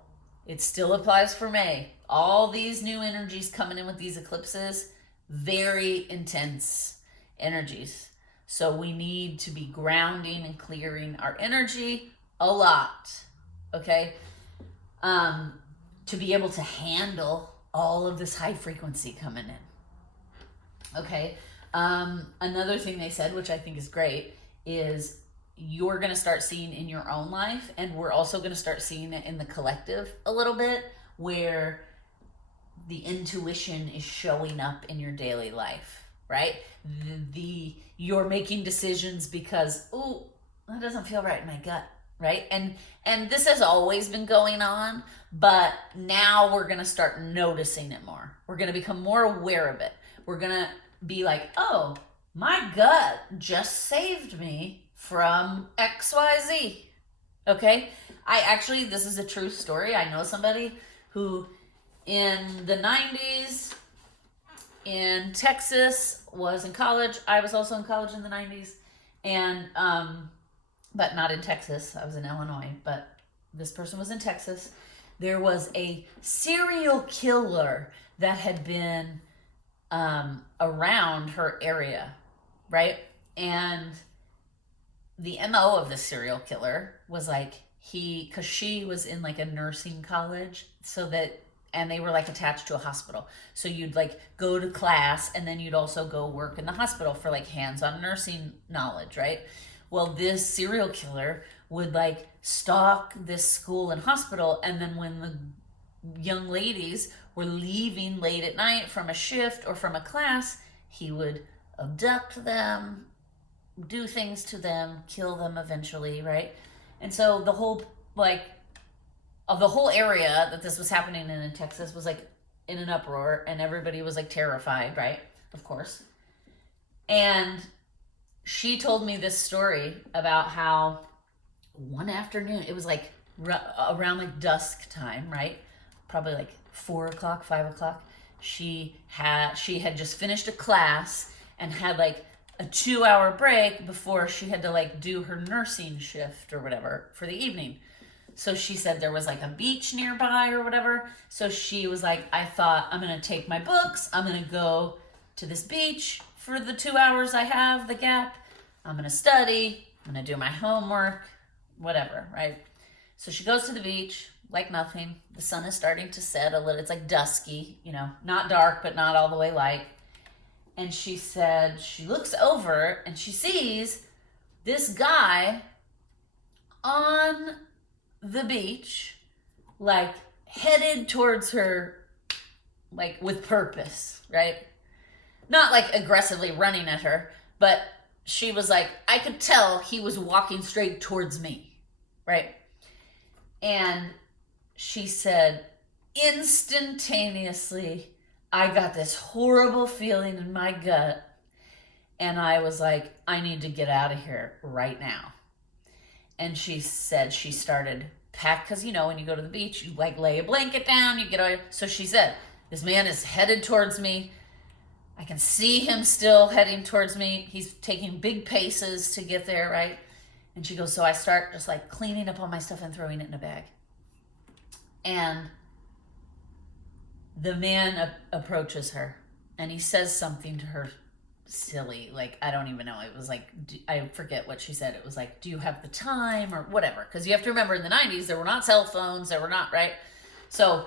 It still applies for May. All these new energies coming in with these eclipses, very intense energies. So we need to be grounding and clearing our energy a lot, okay? To be able to handle all of this high frequency coming in, okay? Another thing they said, which I think is great, is you're going to start seeing in your own life, and we're also going to start seeing it in the collective a little bit, where the intuition is showing up in your daily life, right? You're making decisions because, ooh, that doesn't feel right in my gut, right? And this has always been going on, but now we're going to start noticing it more. We're going to become more aware of it. We're going to be like, oh, my gut just saved me from XYZ. Okay? This is a true story. I know somebody who in the 90s in Texas was in college. I was also in college in the 90s. And, but not in Texas. I was in Illinois, but this person was in Texas. There was a serial killer that had been around her area, right? And the MO of this serial killer was like, because she was in like a nursing college, and they were like attached to a hospital. So you'd like go to class, and then you'd also go work in the hospital for like hands-on nursing knowledge, right? Well, this serial killer would like stalk this school and hospital, and then when the young ladies were leaving late at night from a shift or from a class, he would abduct them, do things to them, kill them eventually, right? And so the whole area that this was happening in Texas was like in an uproar, and everybody was like terrified, right? Of course. And she told me this story about how one afternoon, it was like around like dusk time, right? Probably like 4 o'clock, 5 o'clock. She had just finished a class and had like a 2-hour break before she had to like do her nursing shift or whatever for the evening. So she said there was like a beach nearby or whatever. So she was like, I thought, I'm going to take my books. I'm going to go to this beach for the 2 hours I have, the gap. I'm going to study. I'm going to do my homework, whatever, right? So she goes to the beach like nothing. The sun is starting to set a little. It's like dusky, not dark, but not all the way light. And she said she looks over and she sees this guy on the beach, like headed towards her, like with purpose, right? Not like aggressively running at her, but she was like, I could tell he was walking straight towards me, right? And she said, instantaneously, I got this horrible feeling in my gut, and I was like, I need to get out of here right now. And she said she started pack, because when you go to the beach, you like lay a blanket down, you get out. So she said, this man is headed towards me. I can see him still heading towards me. He's taking big paces to get there, right? And she goes, so I start just like cleaning up all my stuff and throwing it in a bag. And the man approaches her, and he says something to her silly, like, I don't even know. It was like, I forget what she said. It was like, do you have the time or whatever? Because you have to remember, in the 90s, there were not cell phones. There were not, right? So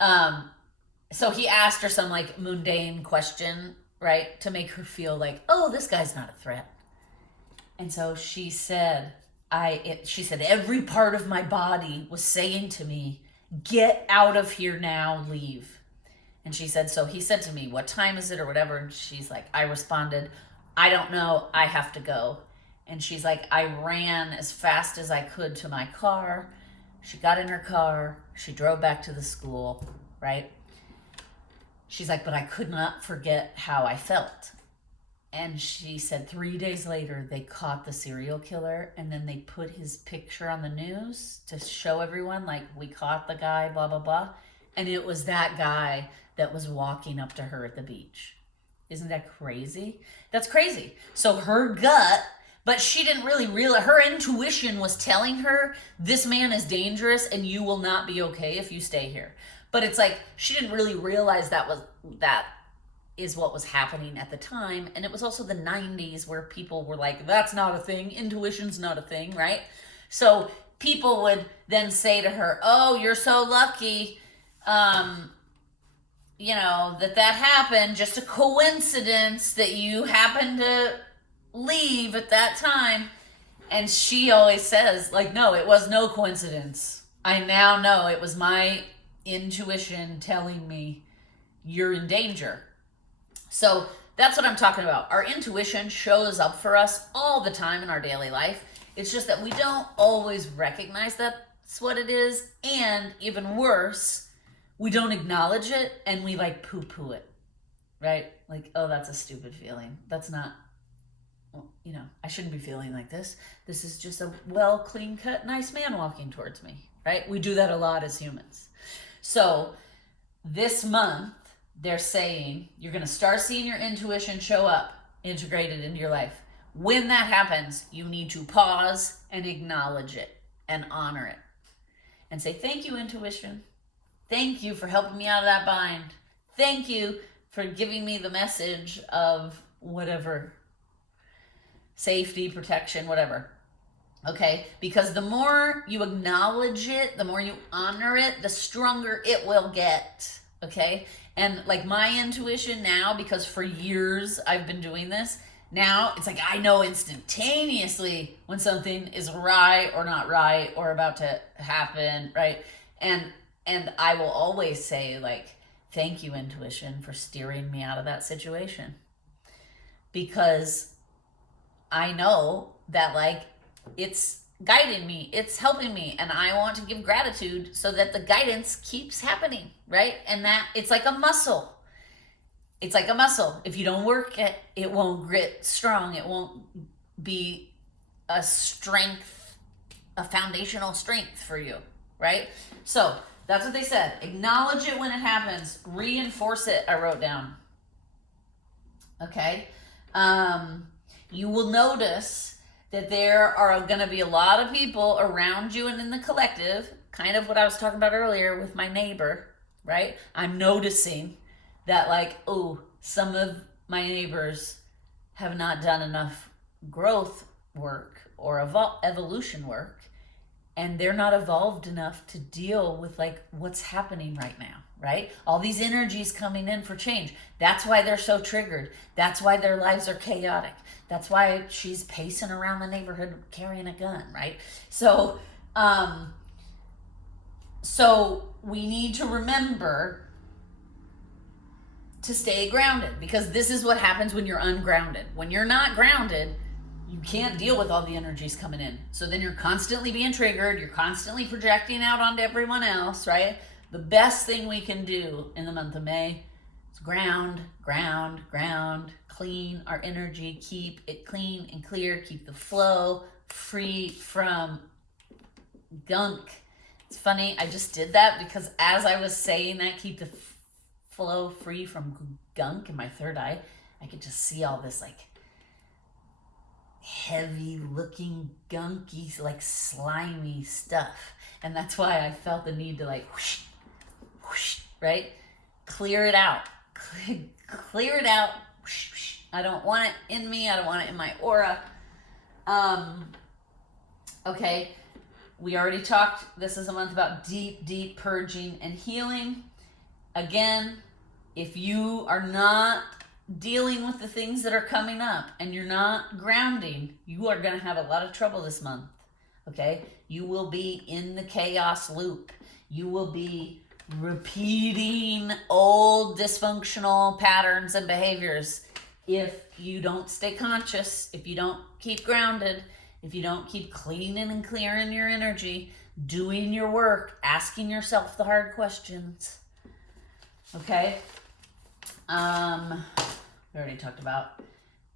he asked her some like mundane question, right? To make her feel like, oh, this guy's not a threat. And so she said, she said, every part of my body was saying to me, get out of here now, leave. And she said, so he said to me, what time is it or whatever? And she's like, I responded, I don't know, I have to go. And she's like, I ran as fast as I could to my car. She got in her car. She drove back to the school, right? She's like, but I could not forget how I felt. And she said 3 days later, they caught the serial killer, and then they put his picture on the news to show everyone, like, we caught the guy, blah, blah, blah. And it was that guy that was walking up to her at the beach. Isn't that crazy? That's crazy. So her gut, but she didn't really realize, her intuition was telling her, this man is dangerous and you will not be okay if you stay here. But it's like, she didn't really realize that is what was happening at the time. And it was also the 90s where people were like, that's not a thing. Intuition's not a thing, right? So people would then say to her, oh, you're so lucky, you know, that happened. Just a coincidence that you happened to leave at that time. And she always says, like, no, it was no coincidence. I now know it was my intuition telling me you're in danger. So that's what I'm talking about. Our intuition shows up for us all the time in our daily life. It's just that we don't always recognize that's what it is. And even worse, we don't acknowledge it and we like poo-poo it, right? Like, oh, that's a stupid feeling. That's not, well, you know, I shouldn't be feeling like this. This is just a well, clean-cut, nice man walking towards me, right? We do that a lot as humans. So this month, they're saying you're going to start seeing your intuition show up integrated into your life. When that happens, you need to pause and acknowledge it and honor it and say, thank you, intuition. Thank you for helping me out of that bind. Thank you for giving me the message of whatever, safety, protection, whatever. Okay? Because the more you acknowledge it, the more you honor it, the stronger it will get. Okay? And like my intuition now, because for years I've been doing this, now it's like I know instantaneously when something is right or not right or about to happen, right? And I will always say, like, thank you, intuition, for steering me out of that situation. Because I know that, like, it's guiding me, it's helping me, and I want to give gratitude so that the guidance keeps happening, right? And that it's like a muscle. It's like a muscle. If you don't work it, it won't grit strong. It won't be a strength, a foundational strength for you, right? So that's what they said. Acknowledge it when it happens. Reinforce it, I wrote down. Okay? You will notice that there are going to be a lot of people around you and in the collective, kind of what I was talking about earlier with my neighbor, right? I'm noticing that, like, oh, some of my neighbors have not done enough growth work or evolution work, and they're not evolved enough to deal with, like, what's happening right now, right? All these energies coming in for change. That's why they're so triggered. That's why their lives are chaotic. That's why she's pacing around the neighborhood carrying a gun, right? So we need to remember to stay grounded, because this is what happens when you're ungrounded. When you're not grounded, you can't deal with all the energies coming in. So then you're constantly being triggered. You're constantly projecting out onto everyone else, right? The best thing we can do in the month of May is ground, clean our energy, keep it clean and clear, keep the flow free from gunk. It's funny, I just did that because as I was saying that, keep the flow free from gunk in my third eye, I could just see all this, like, heavy looking gunky, like, slimy stuff. And that's why I felt the need to, like, whoosh, whoosh, right? Clear it out. Clear it out. Whoosh, whoosh. I don't want it in me. I don't want it in my aura. Okay. We already talked, this is a month about deep purging and healing. Again, if you are not dealing with the things that are coming up and you're not grounding, you are going to have a lot of trouble this month. Okay? You will be in the chaos loop. You will be repeating old dysfunctional patterns and behaviors if you don't stay conscious, if you don't keep grounded, if you don't keep cleaning and clearing your energy, doing your work, asking yourself the hard questions. Okay? We already talked about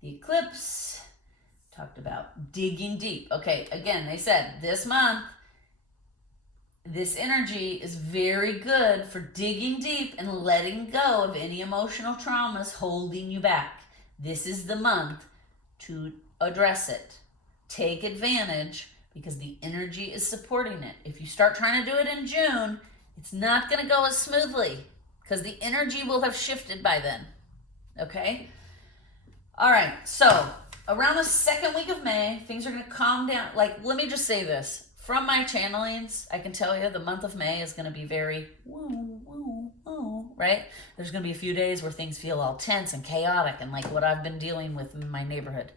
the eclipse. Talked about digging deep. Okay, again, they said this month, this energy is very good for digging deep and letting go of any emotional traumas holding you back. This is the month to address it. Take advantage because the energy is supporting it. If you start trying to do it in June, it's not going to go as smoothly because the energy will have shifted by then. Okay? All right, so around the second week of May, things are going to calm down. Like, let me just say this. From my channelings, I can tell you the month of May is going to be very woo, woo, woo, right? There's going to be a few days where things feel all tense and chaotic and like what I've been dealing with in my neighborhood.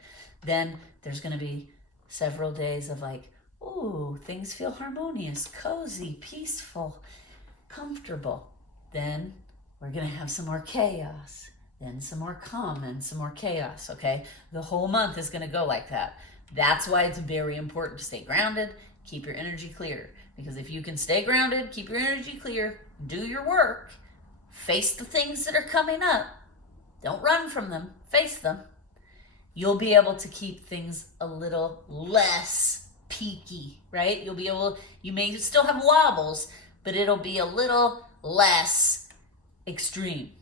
Then there's going to be several days of like, ooh, things feel harmonious, cozy, peaceful, comfortable. Then we're going to have some more chaos, then some more calm and some more chaos, okay? The whole month is going to go like that. That's why it's very important to stay grounded. Keep your energy clear. Because if you can stay grounded, keep your energy clear, do your work, face the things that are coming up, don't run from them, face them, you'll be able to keep things a little less peaky, right? You may still have wobbles, but it'll be a little less extreme,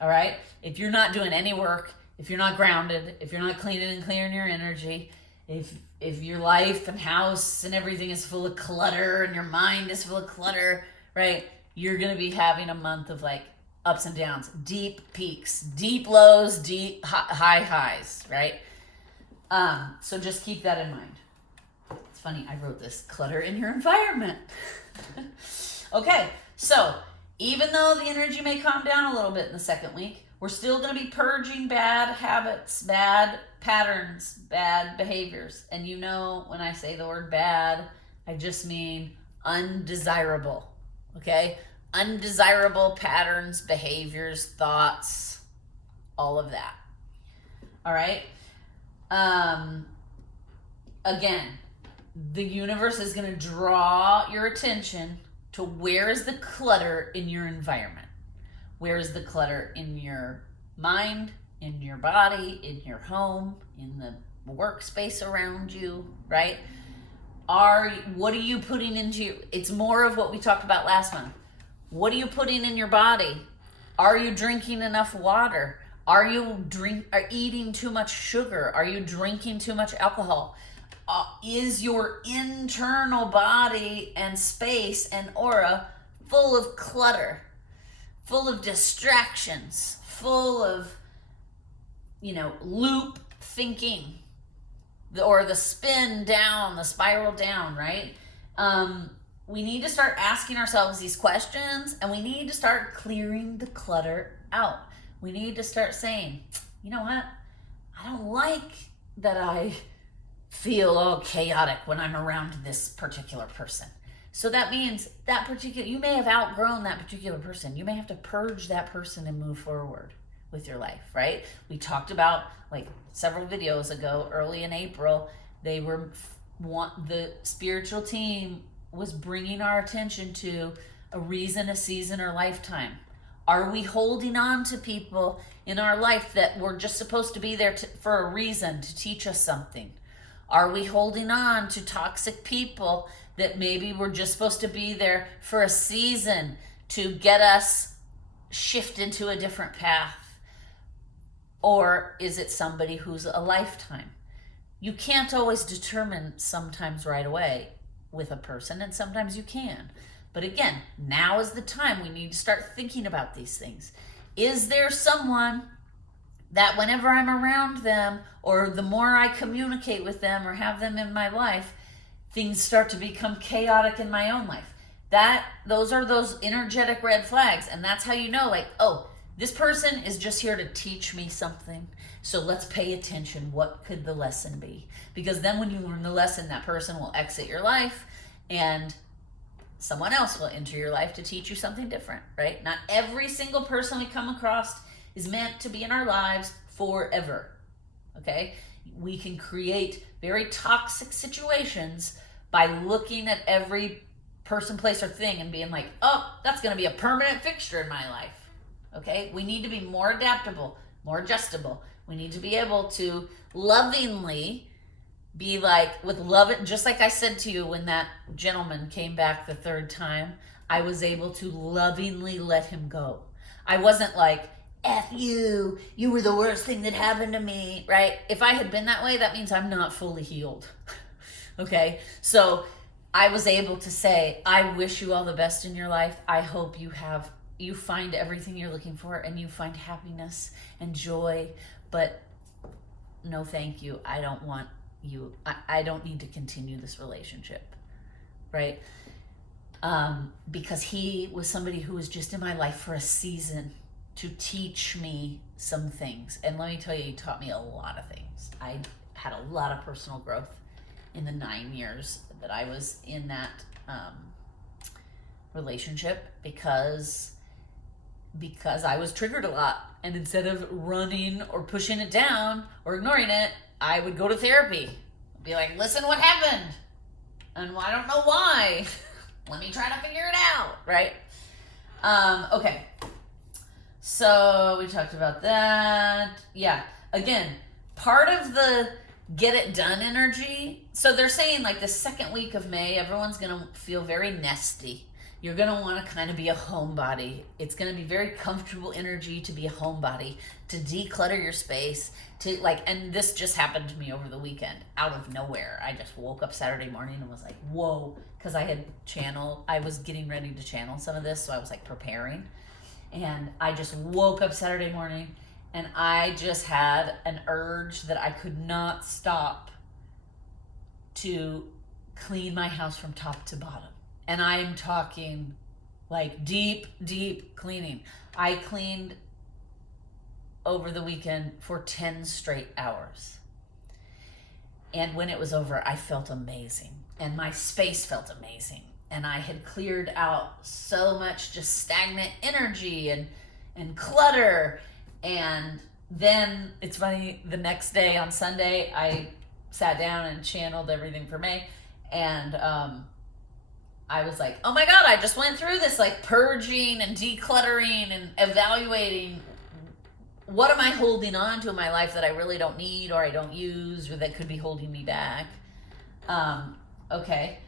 all right? If you're not doing any work, if you're not grounded, if you're not cleaning and clearing your energy, if your life and house and everything is full of clutter and your mind is full of clutter, right? You're going to be having a month of like ups and downs, deep peaks, deep lows, deep high highs, right? So just keep that in mind. It's funny, I wrote this, clutter in your environment. Okay, so even though the energy may calm down a little bit in the second week, we're still going to be purging bad habits, bad patterns, bad behaviors. And you know, when I say the word bad, I just mean undesirable, okay? Undesirable patterns, behaviors, thoughts, all of that. All right? Again, the universe is going to draw your attention to where is the clutter in your environment. Where is the clutter in your mind, in your body, in your home, in the workspace around you, right? What are you putting into it's more of what we talked about last month. What are you putting in your body? Are you drinking enough water? Are you eating too much sugar? Are you drinking too much alcohol? Is your internal body and space and aura full of clutter? Full of distractions, full of, loop thinking, or the spin down, the spiral down, right? We need to start asking ourselves these questions, and we need to start clearing the clutter out. We need to start saying, you know what? I don't like that I feel all chaotic when I'm around this particular person. So that means you may have outgrown that particular person. You may have to purge that person and move forward with your life, right? We talked about, like several videos ago, early in April, the spiritual team was bringing our attention to a reason, a season, or lifetime. Are we holding on to people in our life that were just supposed to be there for a reason, to teach us something? Are we holding on to toxic people that maybe we're just supposed to be there for a season to get us shifted to a different path? Or is it somebody who's a lifetime? You can't always determine sometimes right away with a person, and sometimes you can. But again, now is the time we need to start thinking about these things. Is there someone that whenever I'm around them, or the more I communicate with them or have them in my life, things start to become chaotic in my own life? Those are those energetic red flags. And that's how you know, like, oh, this person is just here to teach me something. So let's pay attention. What could the lesson be? Because then when you learn the lesson, that person will exit your life and someone else will enter your life to teach you something different, right? Not every single person we come across is meant to be in our lives forever, okay? We can create very toxic situations by looking at every person, place, or thing and being like, oh, that's going to be a permanent fixture in my life, okay? We need to be more adaptable, more adjustable. We need to be able to lovingly be like, with love, just like I said to you when that gentleman came back the third time, I was able to lovingly let him go. I wasn't like, F you, you were the worst thing that happened to me, right? If I had been that way, that means I'm not fully healed. Okay? So I was able to say, I wish you all the best in your life. I hope you find everything you're looking for and you find happiness and joy, but no thank you. I don't want you. I don't need to continue this relationship, right? Because he was somebody who was just in my life for a season to teach me some things. And let me tell you, he taught me a lot of things. I had a lot of personal growth in the 9 years that I was in that relationship because I was triggered a lot. And instead of running or pushing it down or ignoring it, I would go to therapy. Be like, listen, what happened? And I don't know why. Let me try to figure it out, right? Okay. So we talked about that. Yeah. Again, part of the get it done energy. So they're saying like the second week of May, everyone's going to feel very nesty. You're going to want to kind of be a homebody. It's going to be very comfortable energy to be a homebody, to declutter your space, to like, and this just happened to me over the weekend out of nowhere. I just woke up Saturday morning and was like, whoa, because I was getting ready to channel some of this. So I was like preparing, and I just woke up Saturday morning and I just had an urge that I could not stop to clean my house from top to bottom. And I am talking like deep, deep cleaning. I cleaned over the weekend for 10 straight hours. And when it was over, I felt amazing. And my space felt amazing. And I had cleared out so much just stagnant energy and clutter. And then it's funny, the next day on Sunday, I sat down and channeled everything for May. And I was like, oh my God, I just went through this like purging and decluttering and evaluating what am I holding on to in my life that I really don't need or I don't use or that could be holding me back. Okay.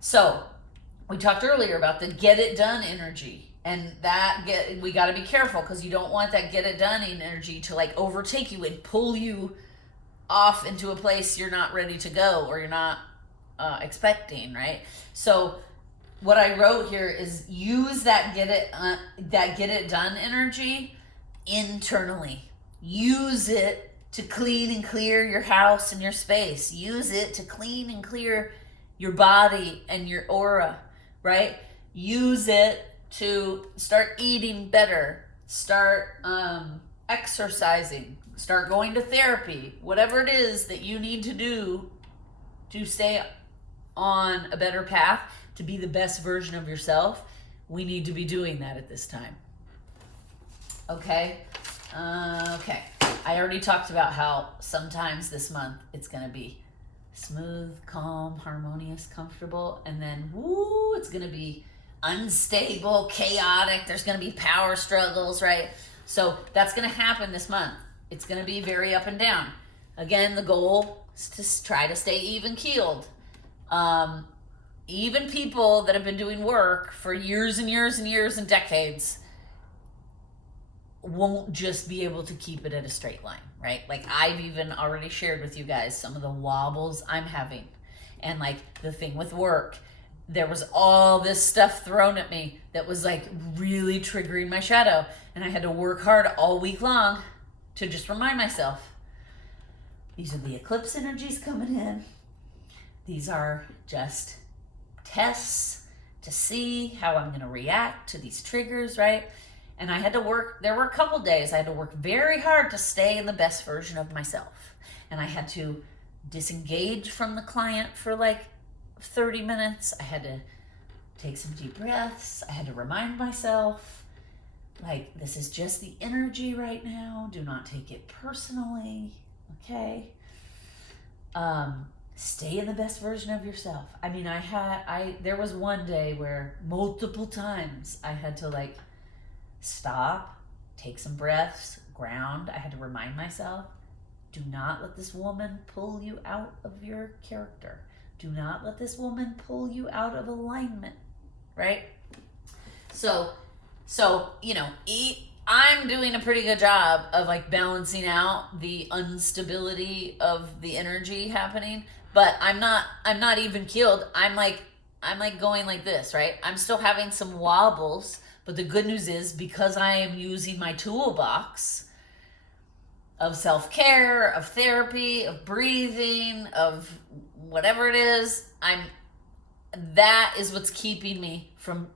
So we talked earlier about the get it done energy, and we got to be careful because you don't want that get it done energy to like overtake you and pull you off into a place you're not ready to go or you're not expecting, right? So what I wrote here is use that get it done energy internally. Use it to clean and clear your house and your space. Use it to clean and clear your body and your aura, right? Use it to start eating better, start exercising, start going to therapy, whatever it is that you need to do to stay on a better path, to be the best version of yourself. We need to be doing that at this time. Okay. Okay. I already talked about how sometimes this month it's going to be smooth, calm, harmonious, comfortable, and then woo, it's going to be unstable, chaotic. There's going to be power struggles, right? So that's going to happen this month. It's going to be very up and down. Again, the goal is to try to stay even keeled. Even people that have been doing work for years and years and years and decades won't just be able to keep it at a straight line, right? Like I've even already shared with you guys some of the wobbles I'm having. And like the thing with work, there was all this stuff thrown at me that was like really triggering my shadow. And I had to work hard all week long to just remind myself, these are the eclipse energies coming in. These are just tests to see how I'm going to react to these triggers, right? And I had to work, there were a couple days I had to work very hard to stay in the best version of myself. And I had to disengage from the client for like 30 minutes. I had to take some deep breaths. I had to remind myself, like, this is just the energy right now. Do not take it personally, okay? Stay in the best version of yourself. I mean, there was one day where multiple times I had to like stop, take some breaths, ground. I had to remind myself, do not let this woman pull you out of your character. Do not let this woman pull you out of alignment, right? So I'm doing a pretty good job of like balancing out the instability of the energy happening, but I'm not even keeled. I'm like going like this, right? I'm still having some wobbles, but the good news is, because I am using my toolbox of self-care, of therapy, of breathing, of whatever it is, that is what's keeping me from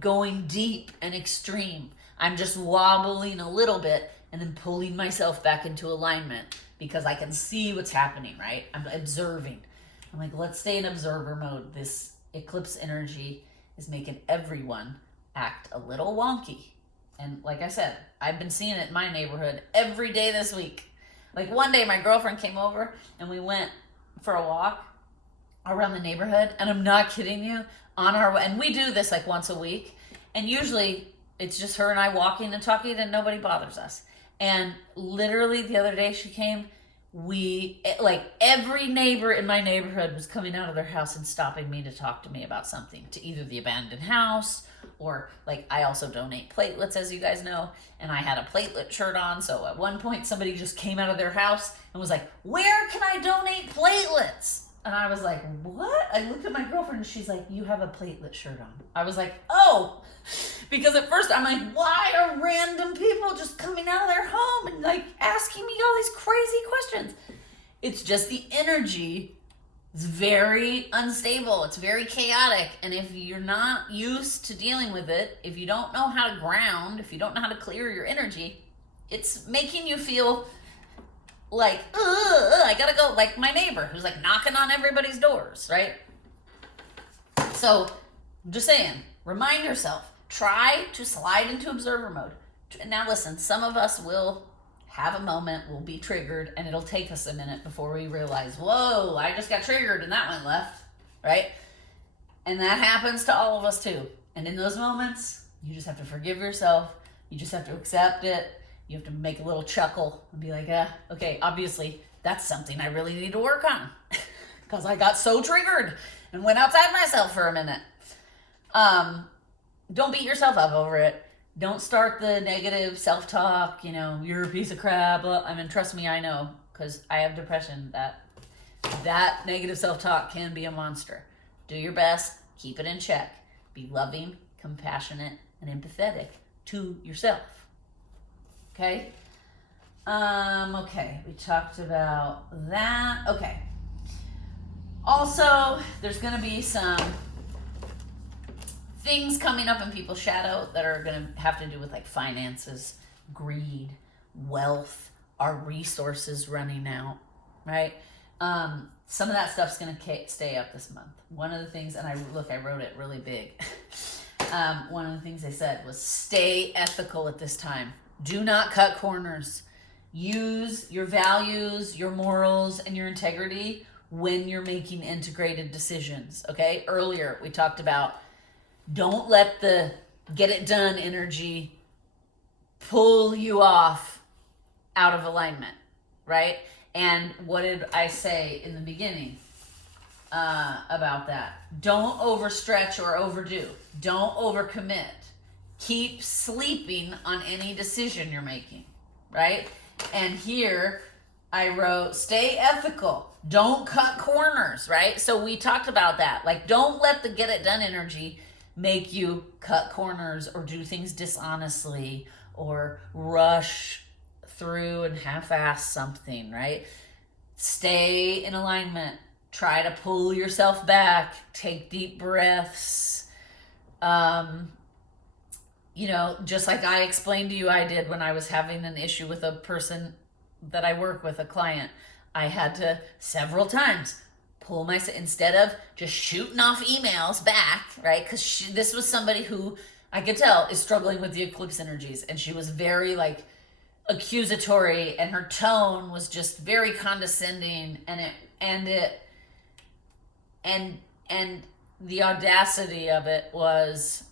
going deep and extreme. I'm just wobbling a little bit and then pulling myself back into alignment because I can see what's happening, right? I'm observing. I'm like, let's stay in observer mode. This eclipse energy is making everyone act a little wonky. And like I said, I've been seeing it in my neighborhood every day this week. Like one day my girlfriend came over and we went for a walk around the neighborhood, and I'm not kidding you, on our way, and we do this like once a week, and usually it's just her and I walking and talking and nobody bothers us. And literally the other day she came, every neighbor in my neighborhood was coming out of their house and stopping me to talk to me about something, to either the abandoned house or like, I also donate platelets, as you guys know, and I had a platelet shirt on. So at one point somebody just came out of their house and was like, where can I donate platelets? And I was like, what? I looked at my girlfriend and she's like, you have a platelet shirt on. I was like, oh, because at first I'm like, why are random people just coming out of their home and like asking me all these crazy questions? It's just the energy is very unstable. It's very chaotic. And if you're not used to dealing with it, if you don't know how to ground, if you don't know how to clear your energy, it's making you feel like, I gotta go, like my neighbor who's like knocking on everybody's doors, right? So I'm just saying, remind yourself, try to slide into observer mode. Now listen, some of us will have a moment, we'll be triggered, and it'll take us a minute before we realize, whoa, I just got triggered and that went left, right? And that happens to all of us too. And in those moments, you just have to forgive yourself. You just have to accept it. You have to make a little chuckle and be like, okay, obviously that's something I really need to work on because I got so triggered and went outside myself for a minute. Don't beat yourself up over it. Don't start the negative self-talk, you're a piece of crap. I mean, trust me, I know, because I have depression. That negative self-talk can be a monster. Do your best. Keep it in check. Be loving, compassionate, and empathetic to yourself. Okay? Okay, we talked about that. Okay. Also, there's going to be some things coming up in people's shadow that are going to have to do with like finances, greed, wealth, our resources running out, right? Some of that stuff's going to stay up this month. One of the things, and I wrote it really big. One of the things they said was stay ethical at this time. Do not cut corners. Use your values, your morals, and your integrity when you're making integrated decisions, okay? Earlier, we talked about don't let the get it done energy pull you off out of alignment, right? And what did I say in the beginning about that? Don't overstretch or overdo. Don't overcommit. Keep sleeping on any decision you're making, right? And here I wrote, stay ethical. Don't cut corners, right? So we talked about that. Like, don't let the get it done energy make you cut corners or do things dishonestly or rush through and half-ass something, right? Stay in alignment. Try to pull yourself back. Take deep breaths. Just like I explained to you I did when I was having an issue with a person that I work with, a client. I had to several times pull myself, instead of just shooting off emails back, right? Because this was somebody who I could tell is struggling with the eclipse energies, and she was very like accusatory, and her tone was just very condescending, and the audacity of it was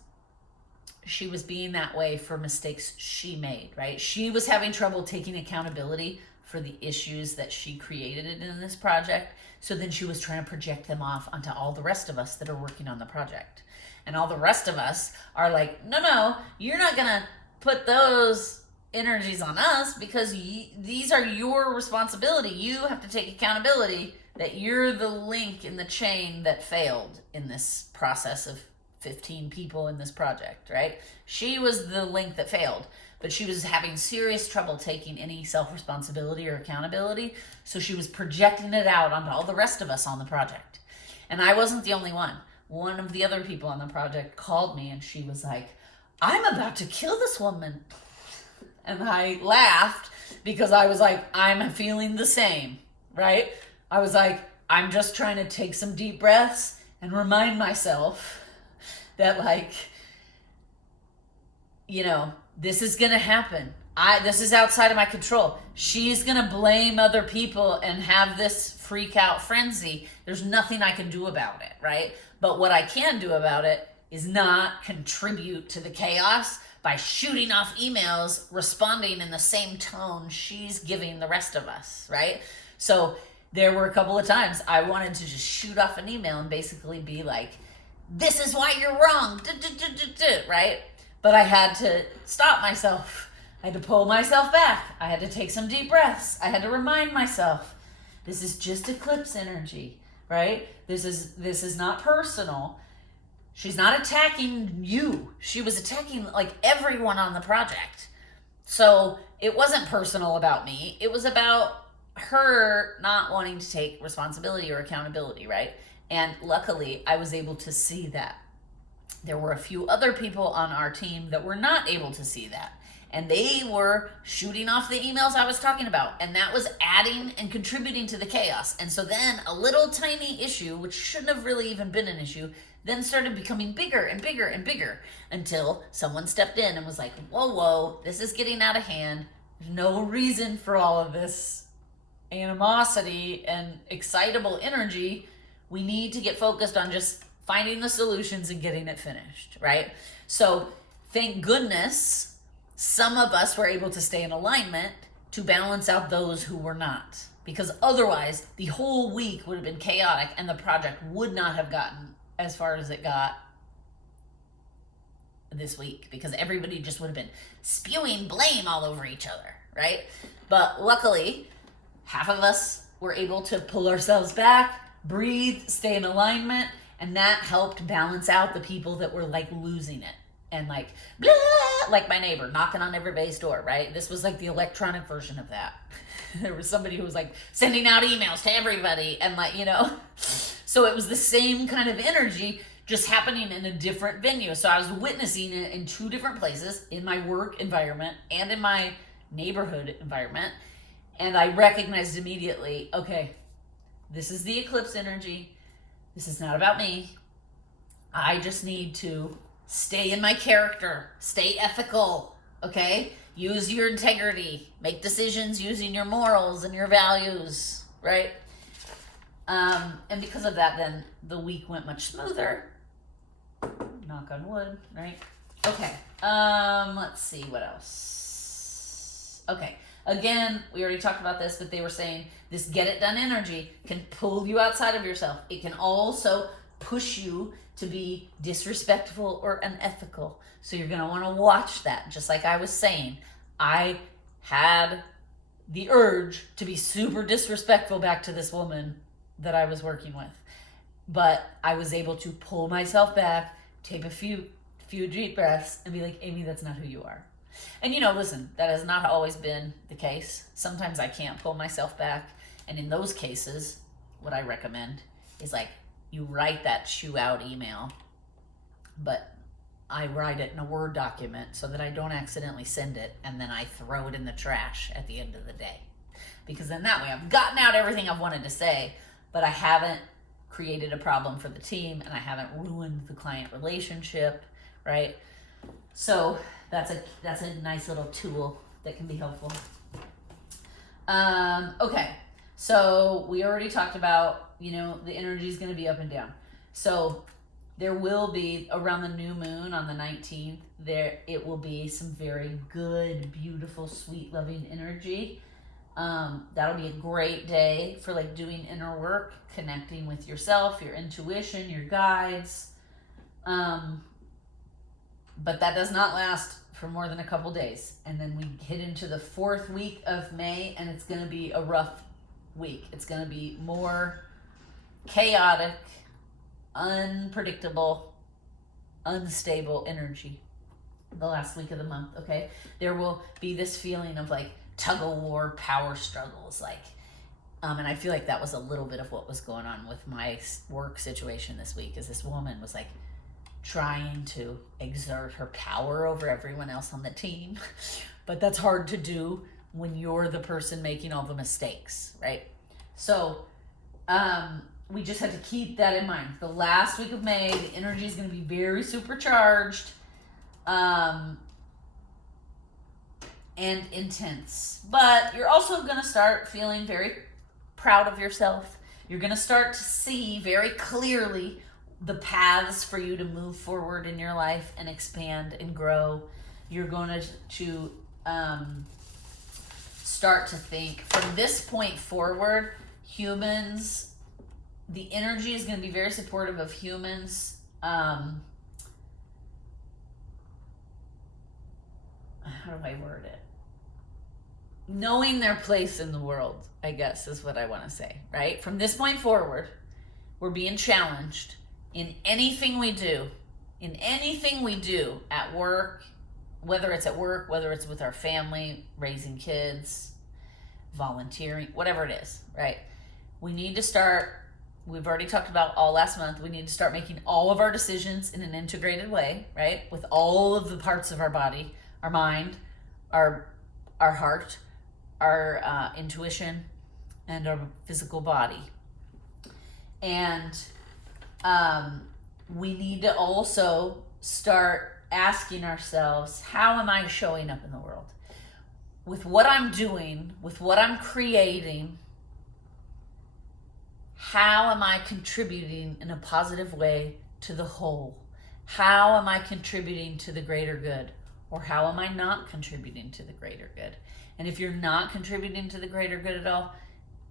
she was being that way for mistakes she made, right? She was having trouble taking accountability for the issues that she created in this project. So then she was trying to project them off onto all the rest of us that are working on the project. And all the rest of us are like, no, you're not going to put those energies on us because these are your responsibility. You have to take accountability that you're the link in the chain that failed in this process of 15 people in this project, right? She was the link that failed, but she was having serious trouble taking any self-responsibility or accountability. So she was projecting it out onto all the rest of us on the project. And I wasn't the only one. One of the other people on the project called me and she was like, I'm about to kill this woman. And I laughed because I was like, I'm feeling the same, right? I was like, I'm just trying to take some deep breaths and remind myself that, like, you know, this is going to happen. This is outside of my control. She's going to blame other people and have this freak out frenzy. There's nothing I can do about it, right? But what I can do about it is not contribute to the chaos by shooting off emails, responding in the same tone she's giving the rest of us, right? So there were a couple of times I wanted to just shoot off an email and basically be like, this is why you're wrong, right? But I had to stop myself. I had to pull myself back. I had to take some deep breaths. I had to remind myself, this is just eclipse energy, right? This is not personal. She's not attacking you. She was attacking like everyone on the project. So it wasn't personal about me. It was about her not wanting to take responsibility or accountability, right? And luckily, I was able to see that. There were a few other people on our team that were not able to see that. And they were shooting off the emails I was talking about. And that was adding and contributing to the chaos. And so then a little tiny issue, which shouldn't have really even been an issue, then started becoming bigger and bigger and bigger until someone stepped in and was like, whoa, this is getting out of hand. There's no reason for all of this animosity and excitable energy. We need to get focused on just finding the solutions and getting it finished, right? So thank goodness some of us were able to stay in alignment to balance out those who were not. Because otherwise, the whole week would have been chaotic and the project would not have gotten as far as it got this week, because everybody just would have been spewing blame all over each other, right? But luckily, half of us were able to pull ourselves back, breathe, stay in alignment, and that helped balance out the people that were like losing it and like blah, like my neighbor knocking on everybody's door, right? This was like the electronic version of that. There was somebody who was like sending out emails to everybody and like, you know, so it was the same kind of energy just happening in a different venue. So I was witnessing it in two different places, in my work environment and in my neighborhood environment. And I recognized immediately, okay, this is the eclipse energy. This is not about me. I just need to stay in my character, stay ethical, okay? Use your integrity, make decisions using your morals and your values, right? And because of that, then the week went much smoother. Knock on wood, right? Okay. Let's see what else. Okay. Again, we already talked about this, but they were saying this get it done energy can pull you outside of yourself. It can also push you to be disrespectful or unethical. So you're going to want to watch that. Just like I was saying, I had the urge to be super disrespectful back to this woman that I was working with. But I was able to pull myself back, take a few deep breaths, and be like, Amy, that's not who you are. And you know, listen, that has not always been the case. Sometimes I can't pull myself back. And in those cases, what I recommend is like, you write that chew out email, but I write it in a Word document so that I don't accidentally send it, and then I throw it in the trash at the end of the day. Because then that way I've gotten out everything I've wanted to say, but I haven't created a problem for the team and I haven't ruined the client relationship, right? So that's a nice little tool that can be helpful. Okay, so we already talked about, you know, the energy is going to be up and down. So there will be, around the new moon on the 19th, it will be some very good, beautiful, sweet, loving energy. That'll be a great day for like doing inner work, connecting with yourself, your intuition, your guides. But that does not last for more than a couple days. And then we hit into the 4th week of May, and it's going to be a rough week. It's going to be more chaotic, unpredictable, unstable energy the last week of the month, okay? There will be this feeling of like tug of war, power struggles, like, and I feel like that was a little bit of what was going on with my work situation this week, is this woman was like trying to exert her power over everyone else on the team. But that's hard to do when you're the person making all the mistakes, right? So we just have to keep that in mind. The last week of May, the energy is going to be very supercharged and intense. But you're also going to start feeling very proud of yourself. You're going to start to see very clearly the paths for you to move forward in your life and expand and grow. You're going to start to think from this point forward, humans, the energy is going to be very supportive of humans. How do I word it? Knowing their place in the world, I guess, is what I want to say, right? From this point forward, we're being challenged in anything we do at work, whether it's at work, whether it's with our family, raising kids, volunteering, whatever it is, right? We need to start, we've already talked about all last month, we need to start making all of our decisions in an integrated way, right? With all of the parts of our body, our mind, our heart, our intuition, and our physical body. And we need to also start asking ourselves, how am I showing up in the world? With what I'm doing, with what I'm creating, how am I contributing in a positive way to the whole? How am I contributing to the greater good? Or how am I not contributing to the greater good? And if you're not contributing to the greater good at all,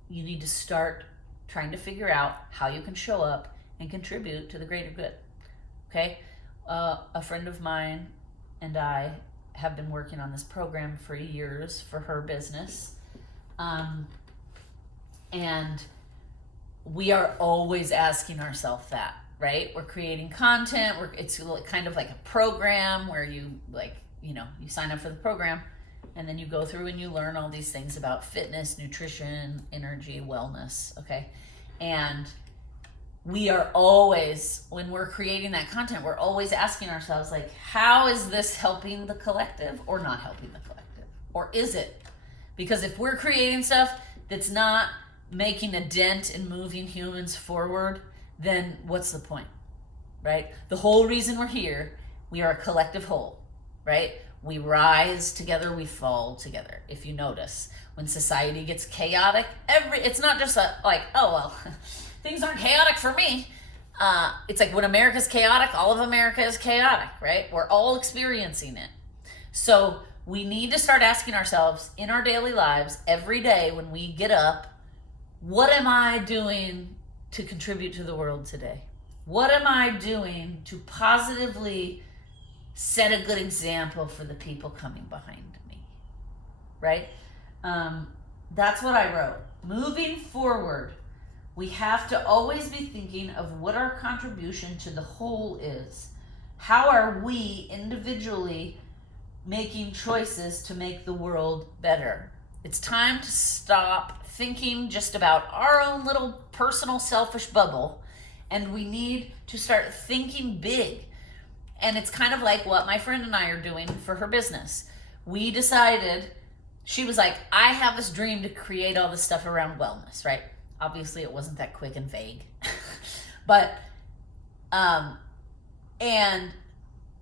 you need to start trying to figure out how you can show up and contribute to the greater good. Okay? A friend of mine and I have been working on this program for years for her business. And we are always asking ourselves that, right? We're creating content. It's kind of like a program where you you sign up for the program and then you go through and you learn all these things about fitness, nutrition, energy, wellness, okay? And we are always, when we're creating that content, we're always asking ourselves, like, how is this helping the collective or not helping the collective? Or is it? Because if we're creating stuff that's not making a dent in moving humans forward, then what's the point, right? The whole reason we're here, we are a collective whole, right? We rise together, we fall together. If you notice, when society gets chaotic, it's not just like, oh, well, things aren't chaotic for me. It's like when America's chaotic, all of America is chaotic, right? We're all experiencing it. So we need to start asking ourselves in our daily lives, every day when we get up, what am I doing to contribute to the world today? What am I doing to positively set a good example for the people coming behind me, right? That's what I wrote. Moving forward, we have to always be thinking of what our contribution to the whole is. How are we individually making choices to make the world better? It's time to stop thinking just about our own little personal selfish bubble, and we need to start thinking big. And it's kind of like what my friend and I are doing for her business. We decided, she was like, I have this dream to create all this stuff around wellness, right? Obviously it wasn't that quick and vague. But, and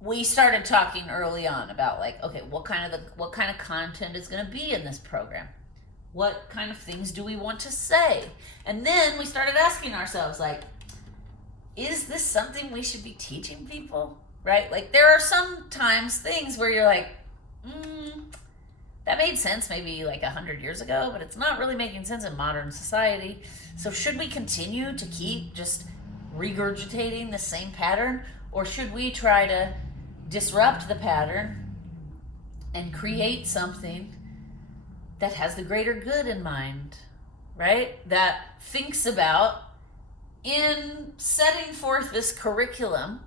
we started talking early on about like, okay, what kind of content is going to be in this program? What kind of things do we want to say? And then we started asking ourselves, like, is this something we should be teaching people? Right? Like, there are sometimes things where you're like, that made sense maybe like 100 years ago, but it's not really making sense in modern society. So should we continue to keep just regurgitating the same pattern, or should we try to disrupt the pattern and create something that has the greater good in mind, right? That thinks about, in setting forth this curriculum,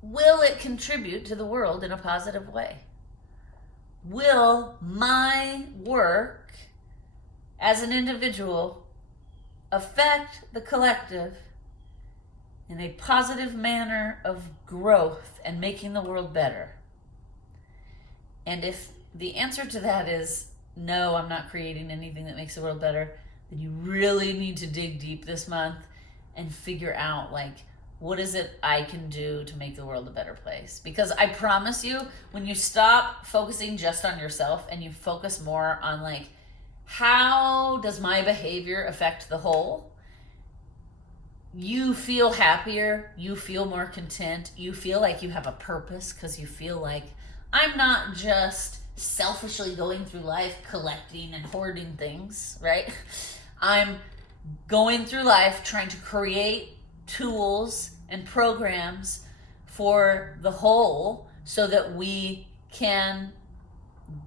will it contribute to the world in a positive way? Will my work as an individual affect the collective in a positive manner of growth and making the world better? And if the answer to that is no, I'm not creating anything that makes the world better, then you really need to dig deep this month and figure out, like, what is it I can do to make the world a better place? Because I promise you, when you stop focusing just on yourself and you focus more on, like, how does my behavior affect the whole? You feel happier, you feel more content, you feel like you have a purpose, because you feel like, I'm not just selfishly going through life collecting and hoarding things, right? I'm going through life trying to create tools and programs for the whole so that we can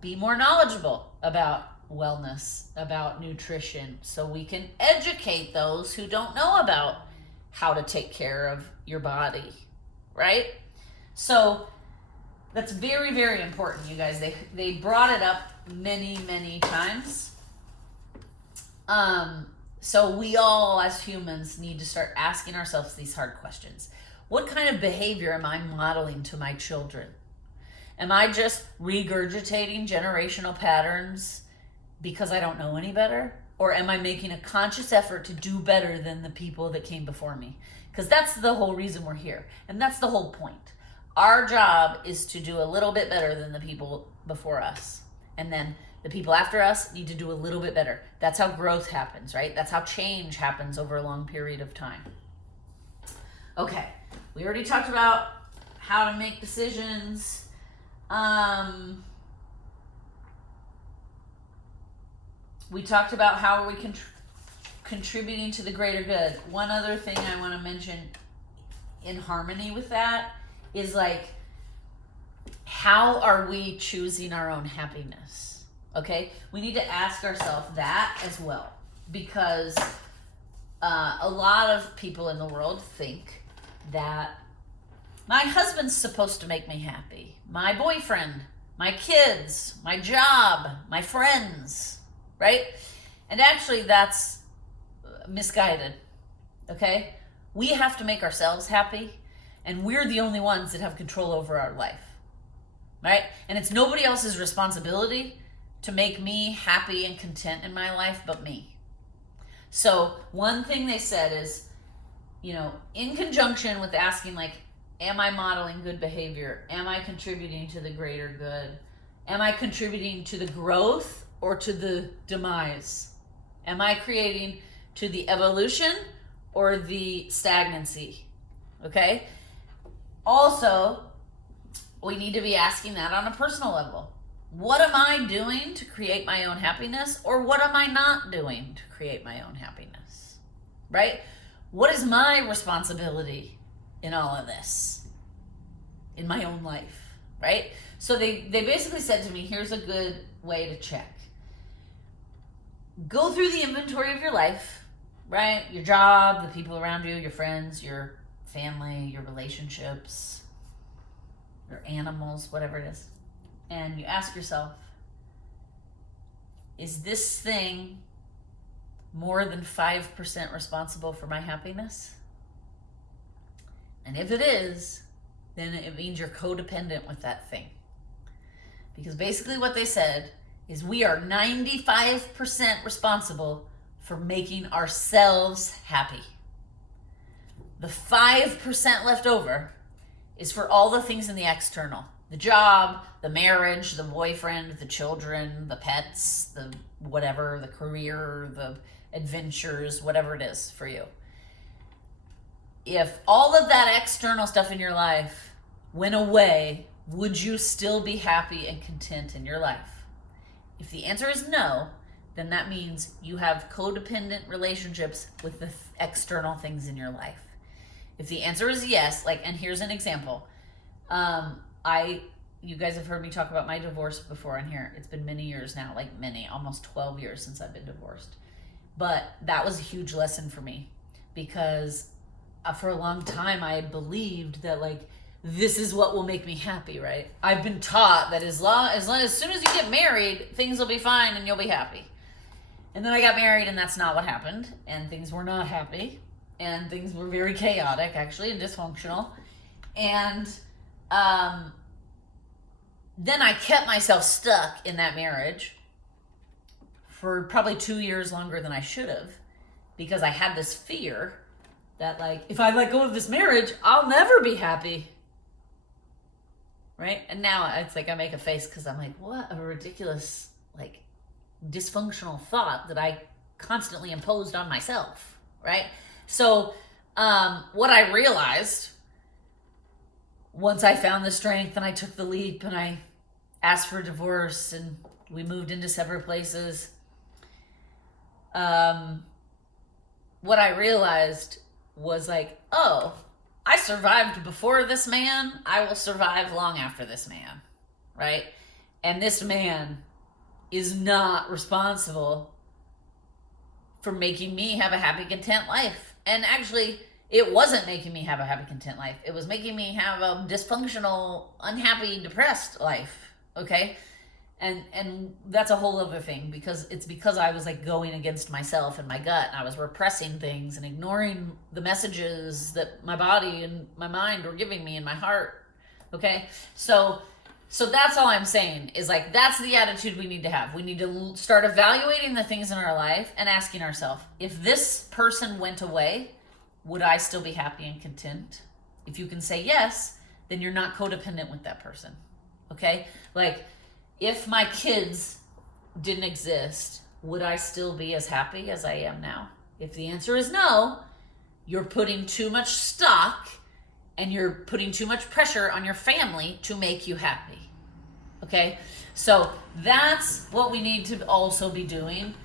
be more knowledgeable about wellness, about nutrition, so we can educate those who don't know about how to take care of your body, right? So that's very, very important, you guys. They brought it up many, many times. So we all, as humans, need to start asking ourselves these hard questions. What kind of behavior am I modeling to my children? Am I just regurgitating generational patterns because I don't know any better? Or am I making a conscious effort to do better than the people that came before me? Because that's the whole reason we're here. And that's the whole point. Our job is to do a little bit better than the people before us. And then the people after us need to do a little bit better. That's how growth happens, right? That's how change happens over a long period of time. Okay, we already talked about how to make decisions. We talked about how are we contributing to the greater good. One other thing I want to mention in harmony with that is, like, how are we choosing our own happiness? Okay, we need to ask ourselves that as well, because a lot of people in the world think that my husband's supposed to make me happy, my boyfriend, my kids, my job, my friends, right? And actually that's misguided, okay? We have to make ourselves happy, and we're the only ones that have control over our life, right? And it's nobody else's responsibility to make me happy and content in my life but me. So one thing they said is, you know, in conjunction with asking, like, am I modeling good behavior? Am I contributing to the greater good? Am I contributing to the growth or to the demise? Am I creating to the evolution or the stagnancy? Okay? Also, we need to be asking that on a personal level. What am I doing to create my own happiness, or what am I not doing to create my own happiness? Right? What is my responsibility in all of this, in my own life? Right? So they basically said to me, here's a good way to check. Go through the inventory of your life, right? Your job, the people around you, your friends, your family, your relationships, your animals, whatever it is. And you ask yourself, is this thing more than 5% responsible for my happiness? And if it is, then it means you're codependent with that thing. Because basically what they said is we are 95% responsible for making ourselves happy. The 5% left over is for all the things in the external. The job, the marriage, the boyfriend, the children, the pets, the whatever, the career, the adventures, whatever it is for you. if all of that external stuff in your life went away, would you still be happy and content in your life? If the answer is no, then that means you have codependent relationships with the external things in your life. If the answer is yes, like, and here's an example. You guys have heard me talk about my divorce before on here. It's been many years now, like almost 12 years since I've been divorced. But that was a huge lesson for me because for a long time I believed that like this is what will make me happy, right? I've been taught that as soon as you get married, things will be fine and you'll be happy. And then I got married and that's not what happened, and things were not happy, and things were very chaotic actually and dysfunctional. And then I kept myself stuck in that marriage for probably 2 years longer than I should have, because I had this fear that like, if I let go of this marriage, I'll never be happy. Right? And now it's like I make a face because I'm like, what a ridiculous, like, dysfunctional thought that I constantly imposed on myself. Right? So what I realized once I found the strength and I took the leap and I asked for a divorce and we moved into separate places, what I realized was like, oh, I survived before this man, I will survive long after this man, right? And this man is not responsible for making me have a happy, content life. And actually, it wasn't making me have a happy, content life. It was making me have a dysfunctional, unhappy, depressed life, okay? And that's a whole other thing, because I was like going against myself and my gut, and I was repressing things and ignoring the messages that my body and my mind were giving me in my heart. Okay? So that's all I'm saying is like, that's the attitude we need to have. We need to start evaluating the things in our life and asking ourselves, if this person went away, would I still be happy and content? If you can say yes, then you're not codependent with that person. Okay? Like, if my kids didn't exist, would I still be as happy as I am now? If the answer is no, you're putting too much stock and you're putting too much pressure on your family to make you happy. Okay? So that's what we need to also be doing,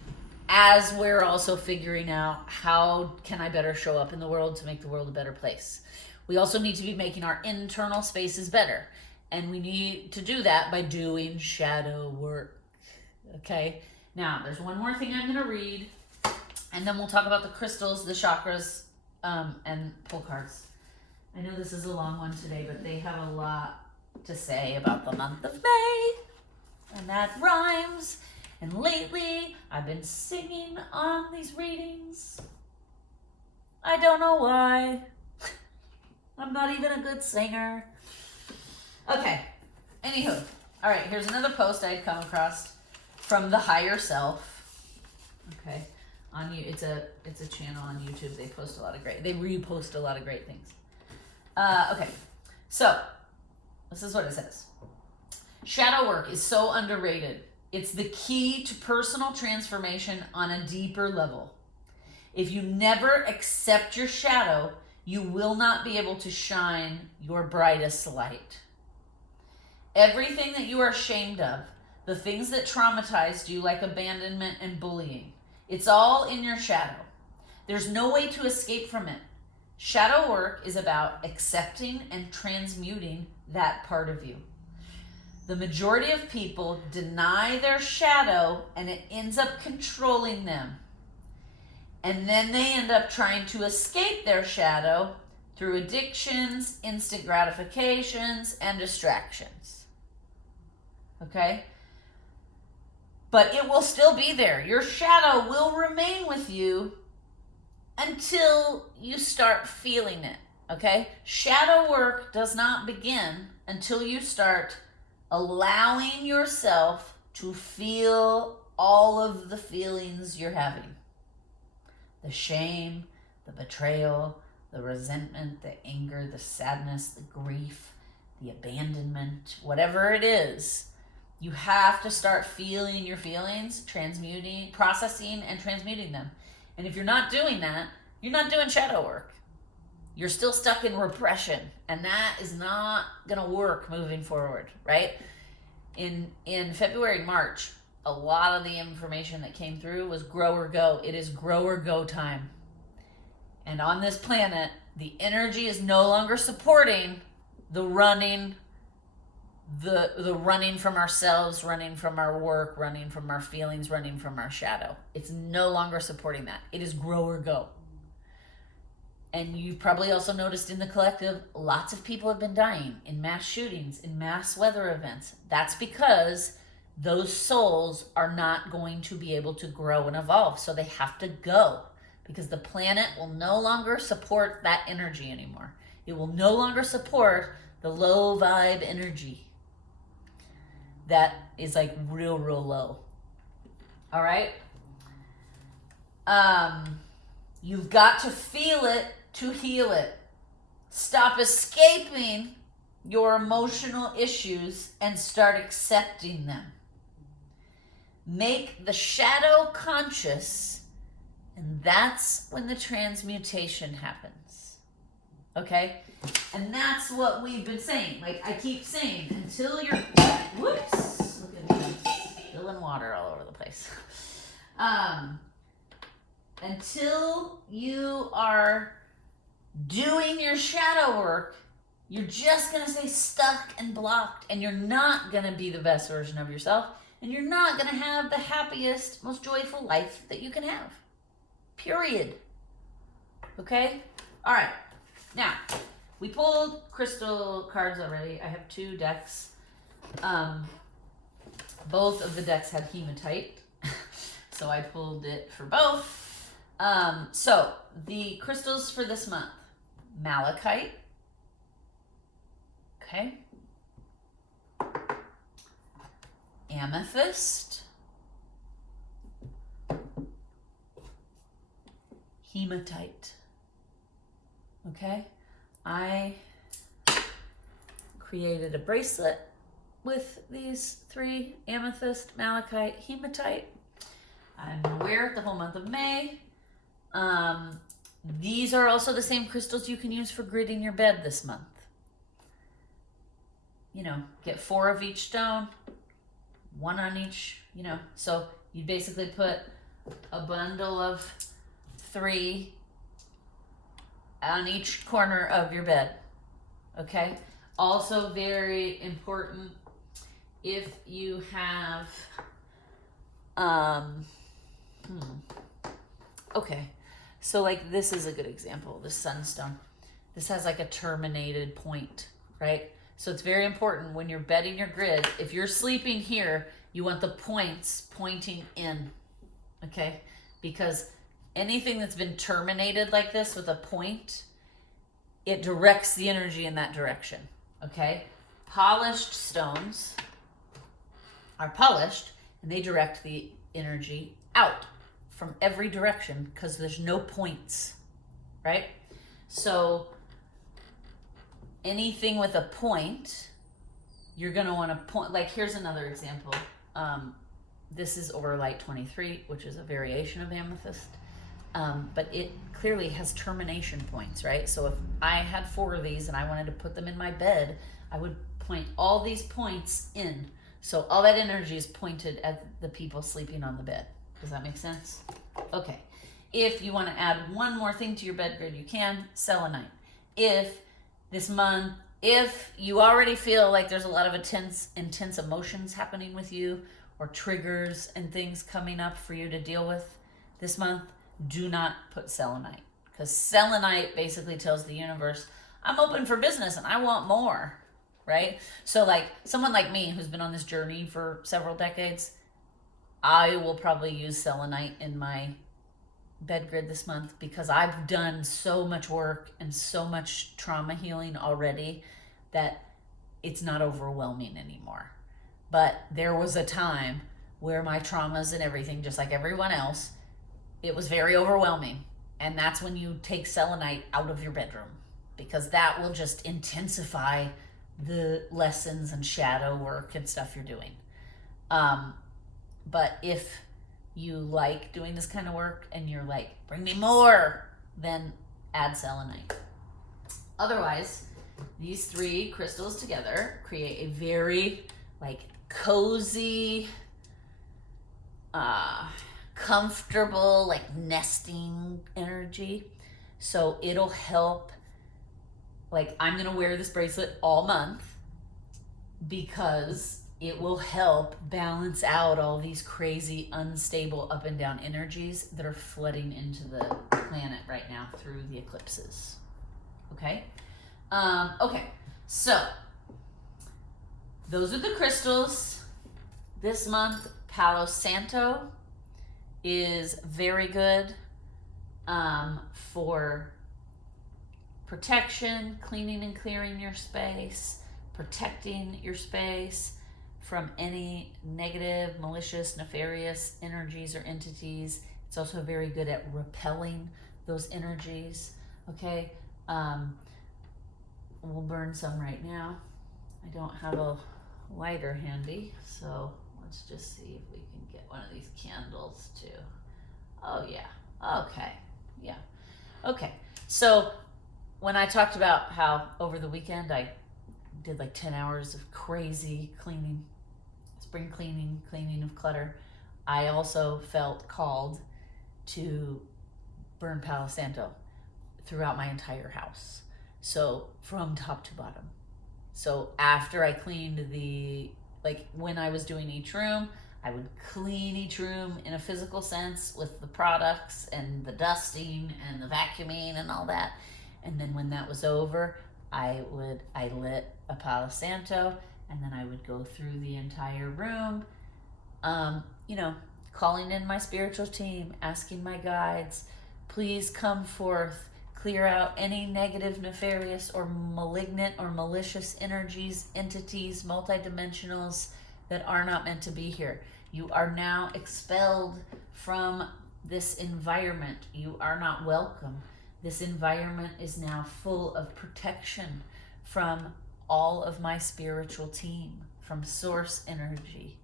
as we're also figuring out how can I better show up in the world to make the world a better place. We also need to be making our internal spaces better. And we need to do that by doing shadow work. Okay? Now, there's one more thing I'm going to read, and then we'll talk about the crystals, the chakras, and pull cards. I know this is a long one today, but they have a lot to say about the month of May, and that rhymes. And lately, I've been singing on these readings. I don't know why. I'm not even a good singer. Okay, anywho, all right, here's another post I had come across from the Higher Self. Okay, on you, it's a channel on YouTube. They repost a lot of great things. Okay, so this is what it says. Shadow work is so underrated. It's the key to personal transformation on a deeper level. If you never accept your shadow, you will not be able to shine your brightest light. Everything that you are ashamed of, the things that traumatized you, like abandonment and bullying, it's all in your shadow. There's no way to escape from it. Shadow work is about accepting and transmuting that part of you. The majority of people deny their shadow, and it ends up controlling them. And then they end up trying to escape their shadow through addictions, instant gratifications, and distractions. Okay? But it will still be there. Your shadow will remain with you until you start feeling it. Okay? Shadow work does not begin until you start allowing yourself to feel all of the feelings you're having. The shame, the betrayal, the resentment, the anger, the sadness, the grief, the abandonment, whatever it is. You have to start feeling your feelings, transmuting, processing, and transmuting them. And if you're not doing that, you're not doing shadow work. you're still stuck in repression, and that is not going to work moving forward, right? In February, March, a lot of the information that came through was grow or go. It is grow or go time. And on this planet, the energy is no longer supporting the running, the running from ourselves, running from our work, running from our feelings, running from our shadow. It's no longer supporting that. It is grow or go. And you've probably also noticed in the collective, lots of people have been dying in mass shootings, in mass weather events. That's because those souls are not going to be able to grow and evolve. So they have to go, because the planet will no longer support that energy anymore. It will no longer support the low vibe energy that is like real low. All right? You've got to feel it to heal it. Stop escaping your emotional issues and start accepting them. Make the shadow conscious, and that's when the transmutation happens. Okay? And that's what we've been saying. Like I keep saying, until you're, whoops, look at me, spilling water all over the place. Until you are doing your shadow work, you're just going to stay stuck and blocked, and you're not going to be the best version of yourself, and you're not going to have the happiest, most joyful life that you can have. Period. Okay? All right. Now, we pulled crystal cards already. I have 2 decks. Both of the decks had hematite, so I pulled it for both. So, the crystals for this month. Malachite. Okay. Amethyst. Hematite. Okay. I created a bracelet with these 3, amethyst, malachite, hematite. I'm going to wear it the whole month of May. These are also the same crystals you can use for gridding your bed this month. You know, get 4 of each stone, 1 on each, you know. So you basically put a bundle of 3 on each corner of your bed. Okay? Also very important, if you have, okay. So like this is a good example, the sunstone. This has like a terminated point, right? So it's very important when you're bedding your grid, if you're sleeping here, you want the points pointing in, okay? Because anything that's been terminated like this with a point, it directs the energy in that direction, okay? Polished stones are polished, and they direct the energy out from every direction because there's no points, right? So anything with a point, you're going to want to point. Like here's another example. This is Overlight 23, which is a variation of amethyst, but it clearly has termination points, right? So if I had 4 of these and I wanted to put them in my bed, I would point all these points in. So all that energy is pointed at the people sleeping on the bed. Does that make sense? Okay. If you want to add one more thing to your bed grid, you can. Selenite. If this month, if you already feel like there's a lot of intense emotions happening with you, or triggers and things coming up for you to deal with this month, do not put selenite. Because selenite basically tells the universe, I'm open for business and I want more, right? So like someone like me who's been on this journey for several decades, I will probably use selenite in my bed grid this month because I've done so much work and so much trauma healing already that it's not overwhelming anymore. But there was a time where my traumas and everything, just like everyone else, it was very overwhelming. And that's when you take selenite out of your bedroom, because that will just intensify the lessons and shadow work and stuff you're doing. But if you like doing this kind of work and you're like, bring me more, then add selenite. Otherwise, these three crystals together create a very like cozy, comfortable, like nesting energy. So it'll help, like I'm gonna wear this bracelet all month because it will help balance out all these crazy, unstable up and down energies that are flooding into the planet right now through the eclipses. Okay? Okay, so those are the crystals. This month, Palo Santo is very good for protection, cleaning and clearing your space, protecting your space from any negative, malicious, nefarious energies or entities. It's also very good at repelling those energies. Okay, we'll burn some right now. I don't have a lighter handy, so let's just see if we can get one of these candles too. Oh yeah, okay, yeah. Okay, so when I talked about how over the weekend I did like 10 hours of crazy cleaning, spring cleaning of clutter, I also felt called to burn Palo Santo throughout my entire house. So from top to bottom. So after I cleaned like when I was doing each room, I would clean each room in a physical sense with the products and the dusting and the vacuuming and all that. And then when that was over, I lit a Palo Santo, and then I would go through the entire room, calling in my spiritual team, asking my guides, please come forth, clear out any negative, nefarious, or malignant or malicious energies, entities, multidimensionals that are not meant to be here. You are now expelled from this environment. You are not welcome. This environment is now full of protection from all of my spiritual team, from source energy.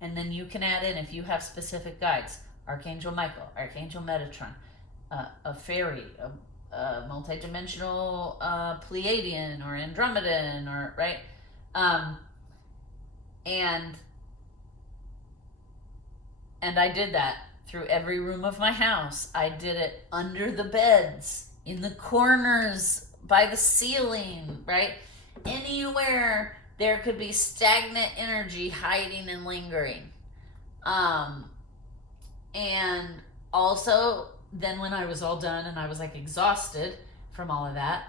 And then you can add in, if you have specific guides, Archangel Michael, Archangel Metatron, a fairy, a multidimensional Pleiadian or Andromedan, or right? And I did that through every room of my house. I did it under the beds, in the corners, by the ceiling, right? Anywhere there could be stagnant energy hiding and lingering. And also, then when I was all done and I was like exhausted from all of that,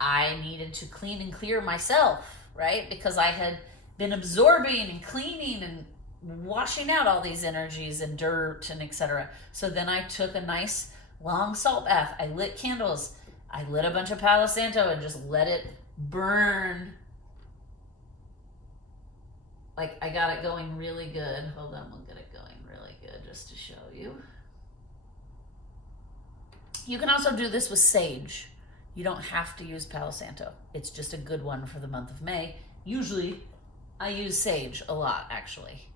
I needed to clean and clear myself, right? Because I had been absorbing and cleaning and washing out all these energies and dirt and etc. So then I took a nice long salt bath. I lit candles. I lit a bunch of Palo Santo and just let it burn. Like I got it going really good. Hold on, we'll get it going really good just to show you. You can also do this with sage. You don't have to use Palo Santo. It's just a good one for the month of May. Usually I use sage a lot, actually.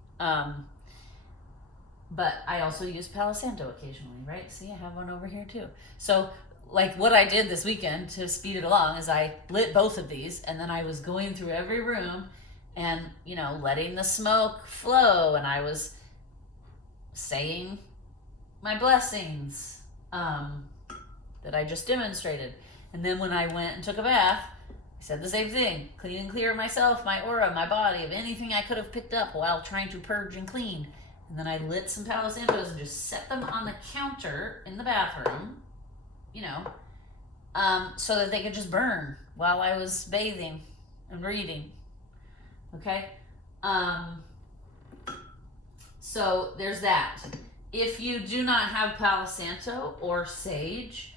But I also use Palo Santo occasionally, right? See, I have one over here too. So like what I did this weekend to speed it along is I lit both of these, and then I was going through every room and, letting the smoke flow, and I was saying my blessings that I just demonstrated. And then when I went and took a bath, I said the same thing. Clean and clear myself, my aura, my body, of anything I could have picked up while trying to purge and clean. And then I lit some Palo Santos and just set them on the counter in the bathroom, so that they could just burn while I was bathing and reading. Okay? So there's that. If you do not have Palo Santo or sage,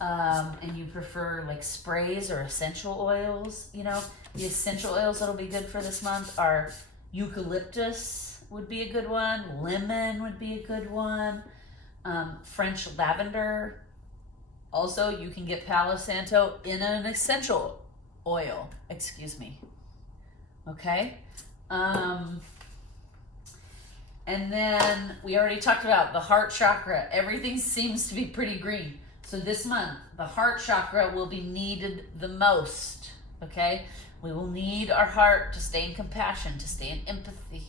and you prefer like sprays or essential oils, the essential oils that'll be good for this month are eucalyptus would be a good one, lemon would be a good one, French lavender. Also, you can get Palo Santo in an essential oil, okay? And then we already talked about the heart chakra. Everything seems to be pretty green. So this month, the heart chakra will be needed the most, okay? We will need our heart to stay in compassion, to stay in empathy.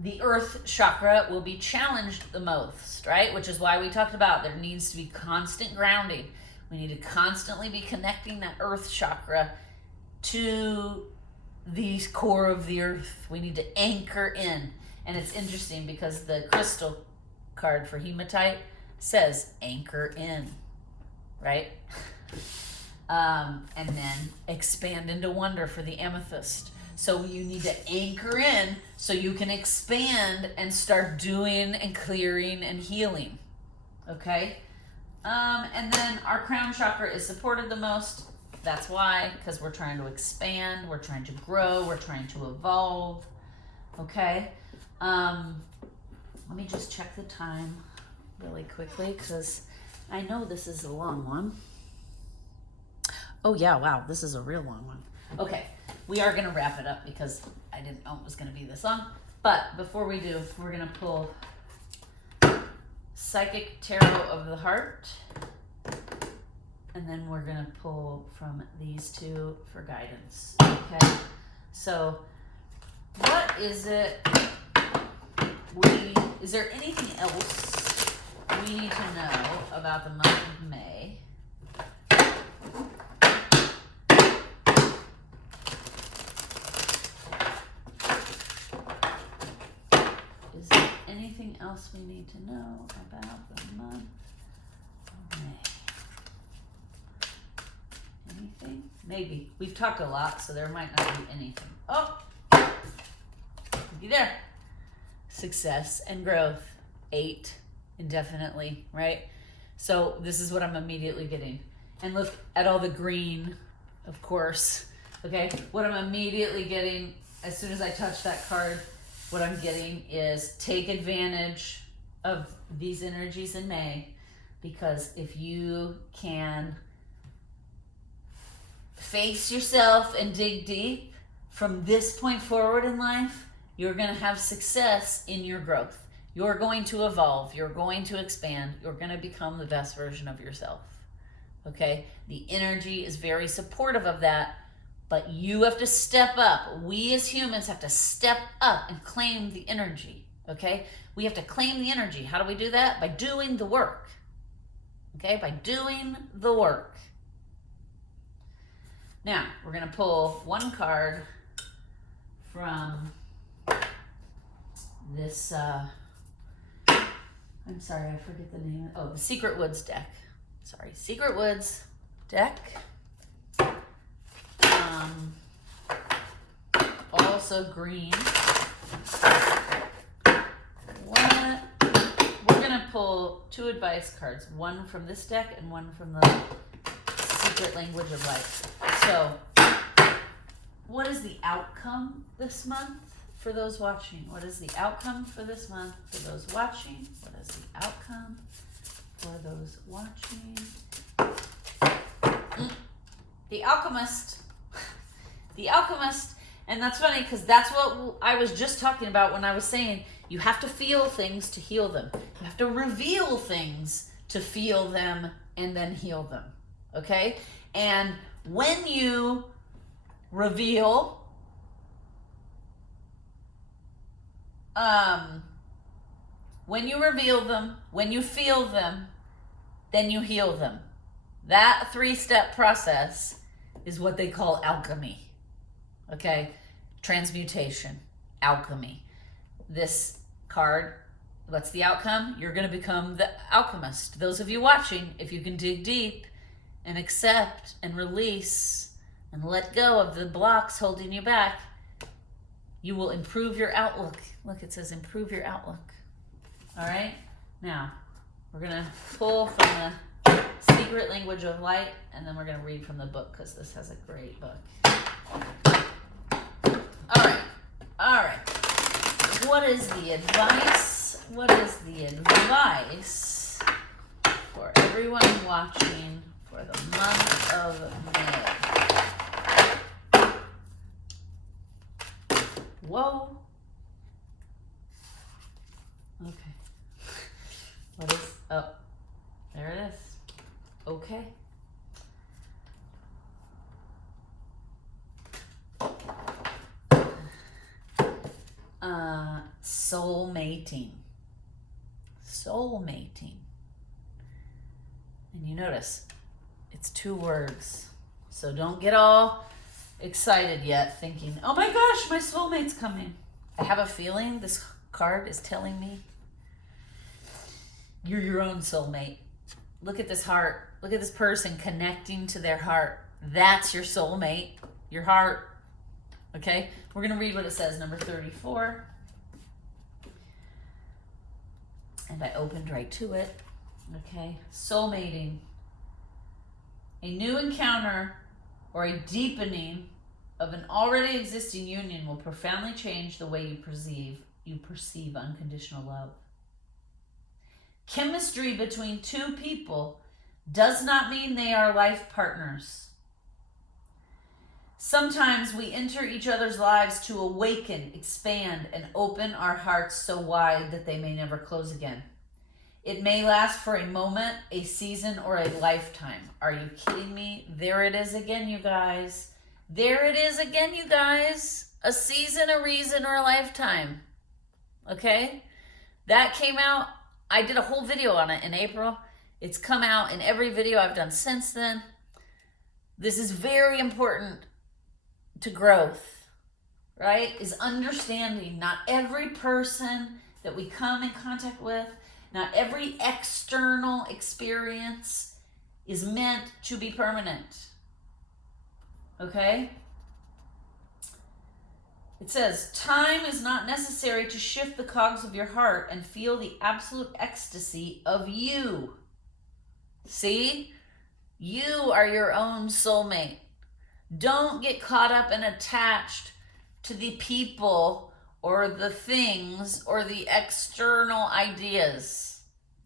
The earth chakra will be challenged the most, right? Which is why we talked about there needs to be constant grounding. We need to constantly be connecting that earth chakra to the core of the earth. We need to anchor in. And it's interesting because the crystal card for hematite says anchor in, right? And then expand into wonder for the amethyst. So you need to anchor in so you can expand and start doing and clearing and healing. Okay? And then our crown chakra is supported the most. That's why, because we're trying to expand, we're trying to grow, we're trying to evolve. Okay? Let me just check the time really quickly because I know this is a long one. Oh yeah, wow, this is a real long one. Okay, we are going to wrap it up because I didn't know it was going to be this long. But before we do, we're going to pull Psychic Tarot of the Heart. And then we're going to pull from these two for guidance. Okay, so what is it is there anything else we need to know about the month of May? Is there anything else we need to know about the month of May? Anything? Maybe. We've talked a lot, so there might not be anything. Oh! Be there. Success and growth. 8 indefinitely, right? So this is what I'm immediately getting. And look at all the green, of course. Okay? What I'm immediately getting, as soon as I touch that card, what I'm getting is take advantage of these energies in May, because if you can face yourself and dig deep from this point forward in life, you're going to have success in your growth. You're going to evolve. You're going to expand. You're going to become the best version of yourself. Okay? The energy is very supportive of that, but you have to step up. We as humans have to step up and claim the energy. Okay? We have to claim the energy. How do we do that? By doing the work. Okay? By doing the work. Now, we're going to pull one card from this, I'm sorry, I forget the name. Oh, the Secret Woods deck. Sorry, Secret Woods deck. Also green. What? We're going to pull 2 advice cards. One from this deck and one from the Secret Language of Life. So, what is the outcome this month for those watching? What is the outcome for this month for those watching? What is the outcome for those watching? The Alchemist. The Alchemist. And that's funny because that's what I was just talking about when I was saying you have to feel things to heal them. You have to reveal things to feel them and then heal them. Okay? And when you reveal, them, when you feel them, then you heal them. That 3-step process is what they call alchemy. Okay? Transmutation, alchemy. This card, what's the outcome? You're going to become the alchemist. Those of you watching, if you can dig deep and accept and release and let go of the blocks holding you back, you will improve your outlook. Look, it says improve your outlook. All right? Now, we're going to pull from the Secret Language of Light, and then we're going to read from the book because this has a great book. All right. What is the advice? What is the advice for everyone watching for the month of May? Whoa. Okay. Oh, there it is. Okay. Soul mating. Soul mating. And you notice it's 2 words. So don't get all excited yet thinking, oh my gosh, my soulmate's coming. I have a feeling this card is telling me you're your own soulmate. Look at this heart. Look at this person connecting to their heart. That's your soulmate, your heart. Okay? We're going to read what it says, number 34. And I opened right to it. Okay? Soulmating. A new encounter or a deepening of an already existing union will profoundly change the way you perceive unconditional love. Chemistry between 2 people does not mean they are life partners. Sometimes we enter each other's lives to awaken, expand, and open our hearts so wide that they may never close again. It may last for a moment, a season, or a lifetime. Are you kidding me? There it is again, you guys. There it is again, you guys. A season, a reason, or a lifetime. Okay? That came out. I did a whole video on it in April. It's come out in every video I've done since then. This is very important to growth, right? Is understanding not every person that we come in contact with, not every external experience is meant to be permanent. Okay? It says, time is not necessary to shift the cogs of your heart and feel the absolute ecstasy of you. See? You are your own soulmate. Don't get caught up and attached to the people or the things or the external ideas.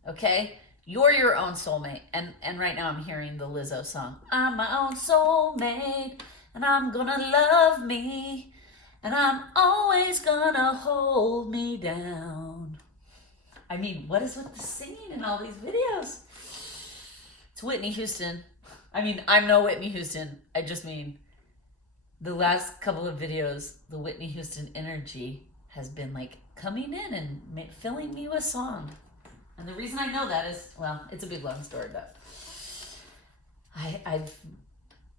Okay? You're your own soulmate. And right now I'm hearing the Lizzo song. I'm my own soulmate, and I'm gonna love me, and I'm always gonna hold me down. I mean, what is with the singing in all these videos? It's Whitney Houston. I mean, I'm no Whitney Houston. I just mean the last couple of videos, the Whitney Houston energy has been like coming in and filling me with song. And the reason I know that is, well, it's a big long story, but I've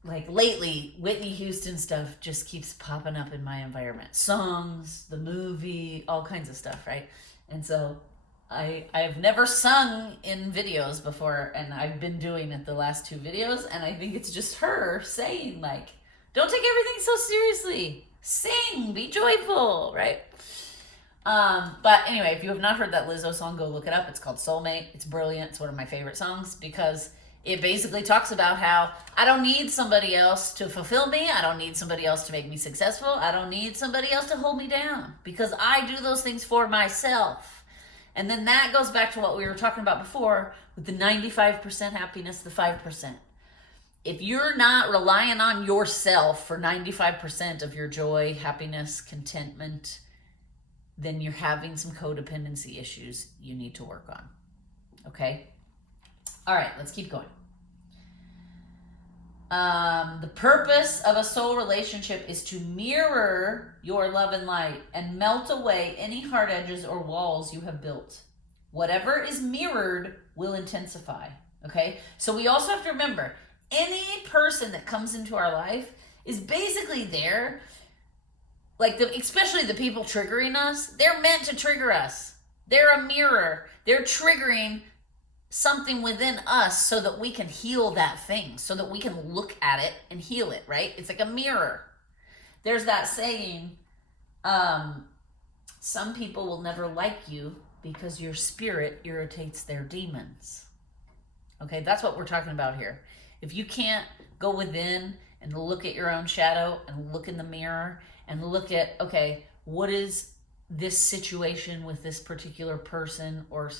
like lately, Whitney Houston stuff just keeps popping up in my environment. Songs, the movie, all kinds of stuff, right? And so I've never sung in videos before, and I've been doing it the last 2 videos, and I think it's just her saying like, don't take everything so seriously. Sing, be joyful, right? But anyway, if you have not heard that Lizzo song, go look it up. It's called Soulmate. It's brilliant. It's one of my favorite songs because it basically talks about how I don't need somebody else to fulfill me. I don't need somebody else to make me successful. I don't need somebody else to hold me down because I do those things for myself. And then that goes back to what we were talking about before with the 95% happiness, the 5%. If you're not relying on yourself for 95% of your joy, happiness, contentment, then you're having some codependency issues you need to work on. Okay? All right, let's keep going. The purpose of a soul relationship is to mirror your love and light and melt away any hard edges or walls you have built. Whatever is mirrored will intensify. Okay? So we also have to remember, any person that comes into our life is basically there, like especially the people triggering us, they're meant to trigger us. They're a mirror. They're triggering something within us so that we can heal that thing, so that we can look at it and heal it, right? It's like a mirror. There's that saying, some people will never like you because your spirit irritates their demons. Okay, that's what we're talking about here. If you can't go within and look at your own shadow and look in the mirror and look at, okay, what is this situation with this particular person or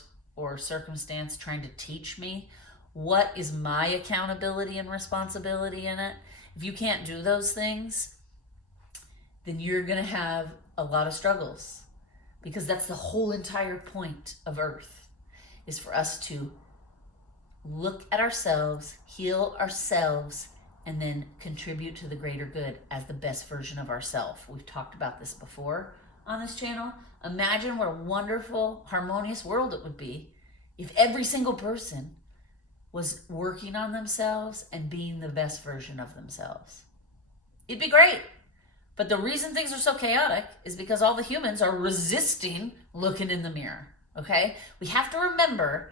circumstance trying to teach me? What is my accountability and responsibility in it? If you can't do those things, then you're going to have a lot of struggles, because that's the whole entire point of Earth, is for us to look at ourselves, heal ourselves, and then contribute to the greater good as the best version of ourselves. We've talked about this before on this channel. Imagine what a wonderful, harmonious world it would be if every single person was working on themselves and being the best version of themselves. It'd be great. But the reason things are so chaotic is because all the humans are resisting looking in the mirror, okay? We have to remember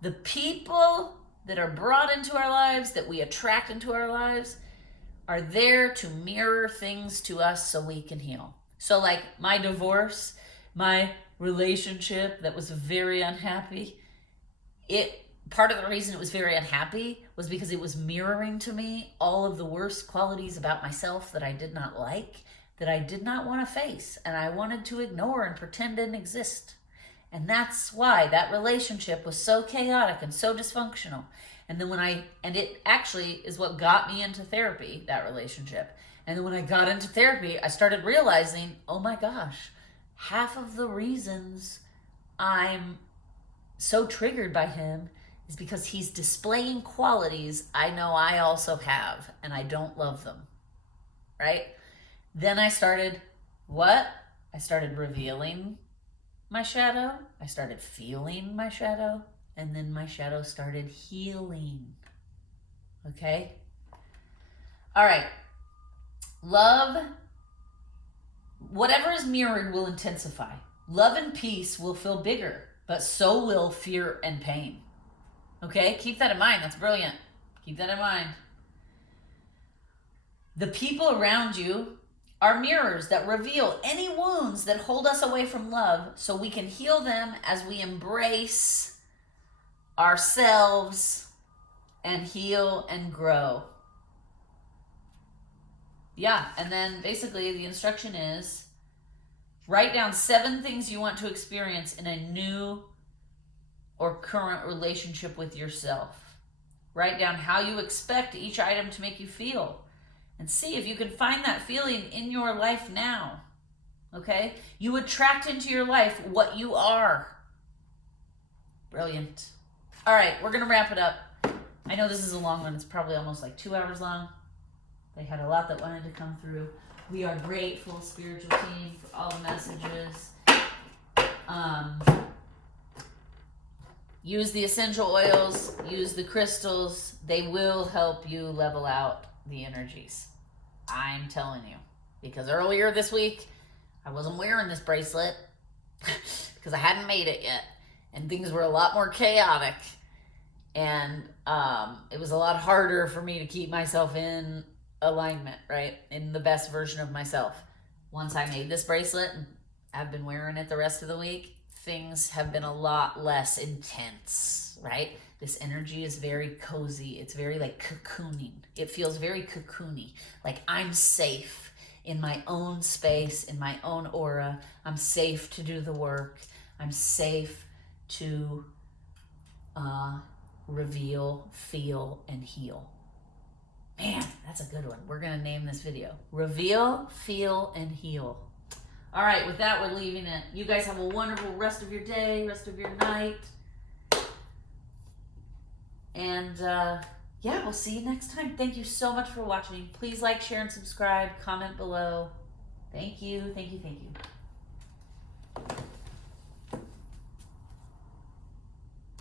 the people that are brought into our lives, that we attract into our lives, are there to mirror things to us so we can heal. So like my divorce, my relationship that was very unhappy, part of the reason it was very unhappy was because it was mirroring to me all of the worst qualities about myself that I did not like, that I did not want to face, and I wanted to ignore and pretend didn't exist. And that's why that relationship was so chaotic and so dysfunctional. And then and it actually is what got me into therapy, that relationship. And then when I got into therapy, I started realizing, oh my gosh, half of the reasons I'm so triggered by him is because he's displaying qualities I know I also have, and I don't love them, right? Then I started, I started revealing my shadow. I started feeling my shadow, and then my shadow started healing. Okay? All right. Love, whatever is mirrored will intensify. Love and peace will feel bigger, but so will fear and pain. Okay? Keep that in mind. That's brilliant. Keep that in mind. The people around you are mirrors that reveal any wounds that hold us away from love so we can heal them as we embrace ourselves and heal and grow. Yeah, and then basically the instruction is write down 7 things you want to experience in a new or current relationship with yourself. Write down how you expect each item to make you feel. And see if you can find that feeling in your life now, okay? You attract into your life what you are. Brilliant. All right, we're going to wrap it up. I know this is a long one. It's probably almost like 2 hours long. They had a lot that wanted to come through. We are grateful, spiritual team, for all the messages. Use the essential oils, use the crystals. They will help you level out the energies. I'm telling you. Because earlier this week, I wasn't wearing this bracelet because I hadn't made it yet. And things were a lot more chaotic. And it was a lot harder for me to keep myself in alignment, right? In the best version of myself. Once I made this bracelet, and I've been wearing it the rest of the week, things have been a lot less intense, right? This energy is very cozy. It's very like cocooning. It feels very cocoony. Like I'm safe in my own space, in my own aura. I'm safe to do the work. I'm safe to reveal, feel, and heal. Man, that's a good one. We're going to name this video. Reveal, feel, and heal. All right, with that, we're leaving it. You guys have a wonderful rest of your day, rest of your night. And yeah, we'll see you next time. Thank you so much for watching. Please like, share, and subscribe. Comment below. Thank you, thank you, thank you.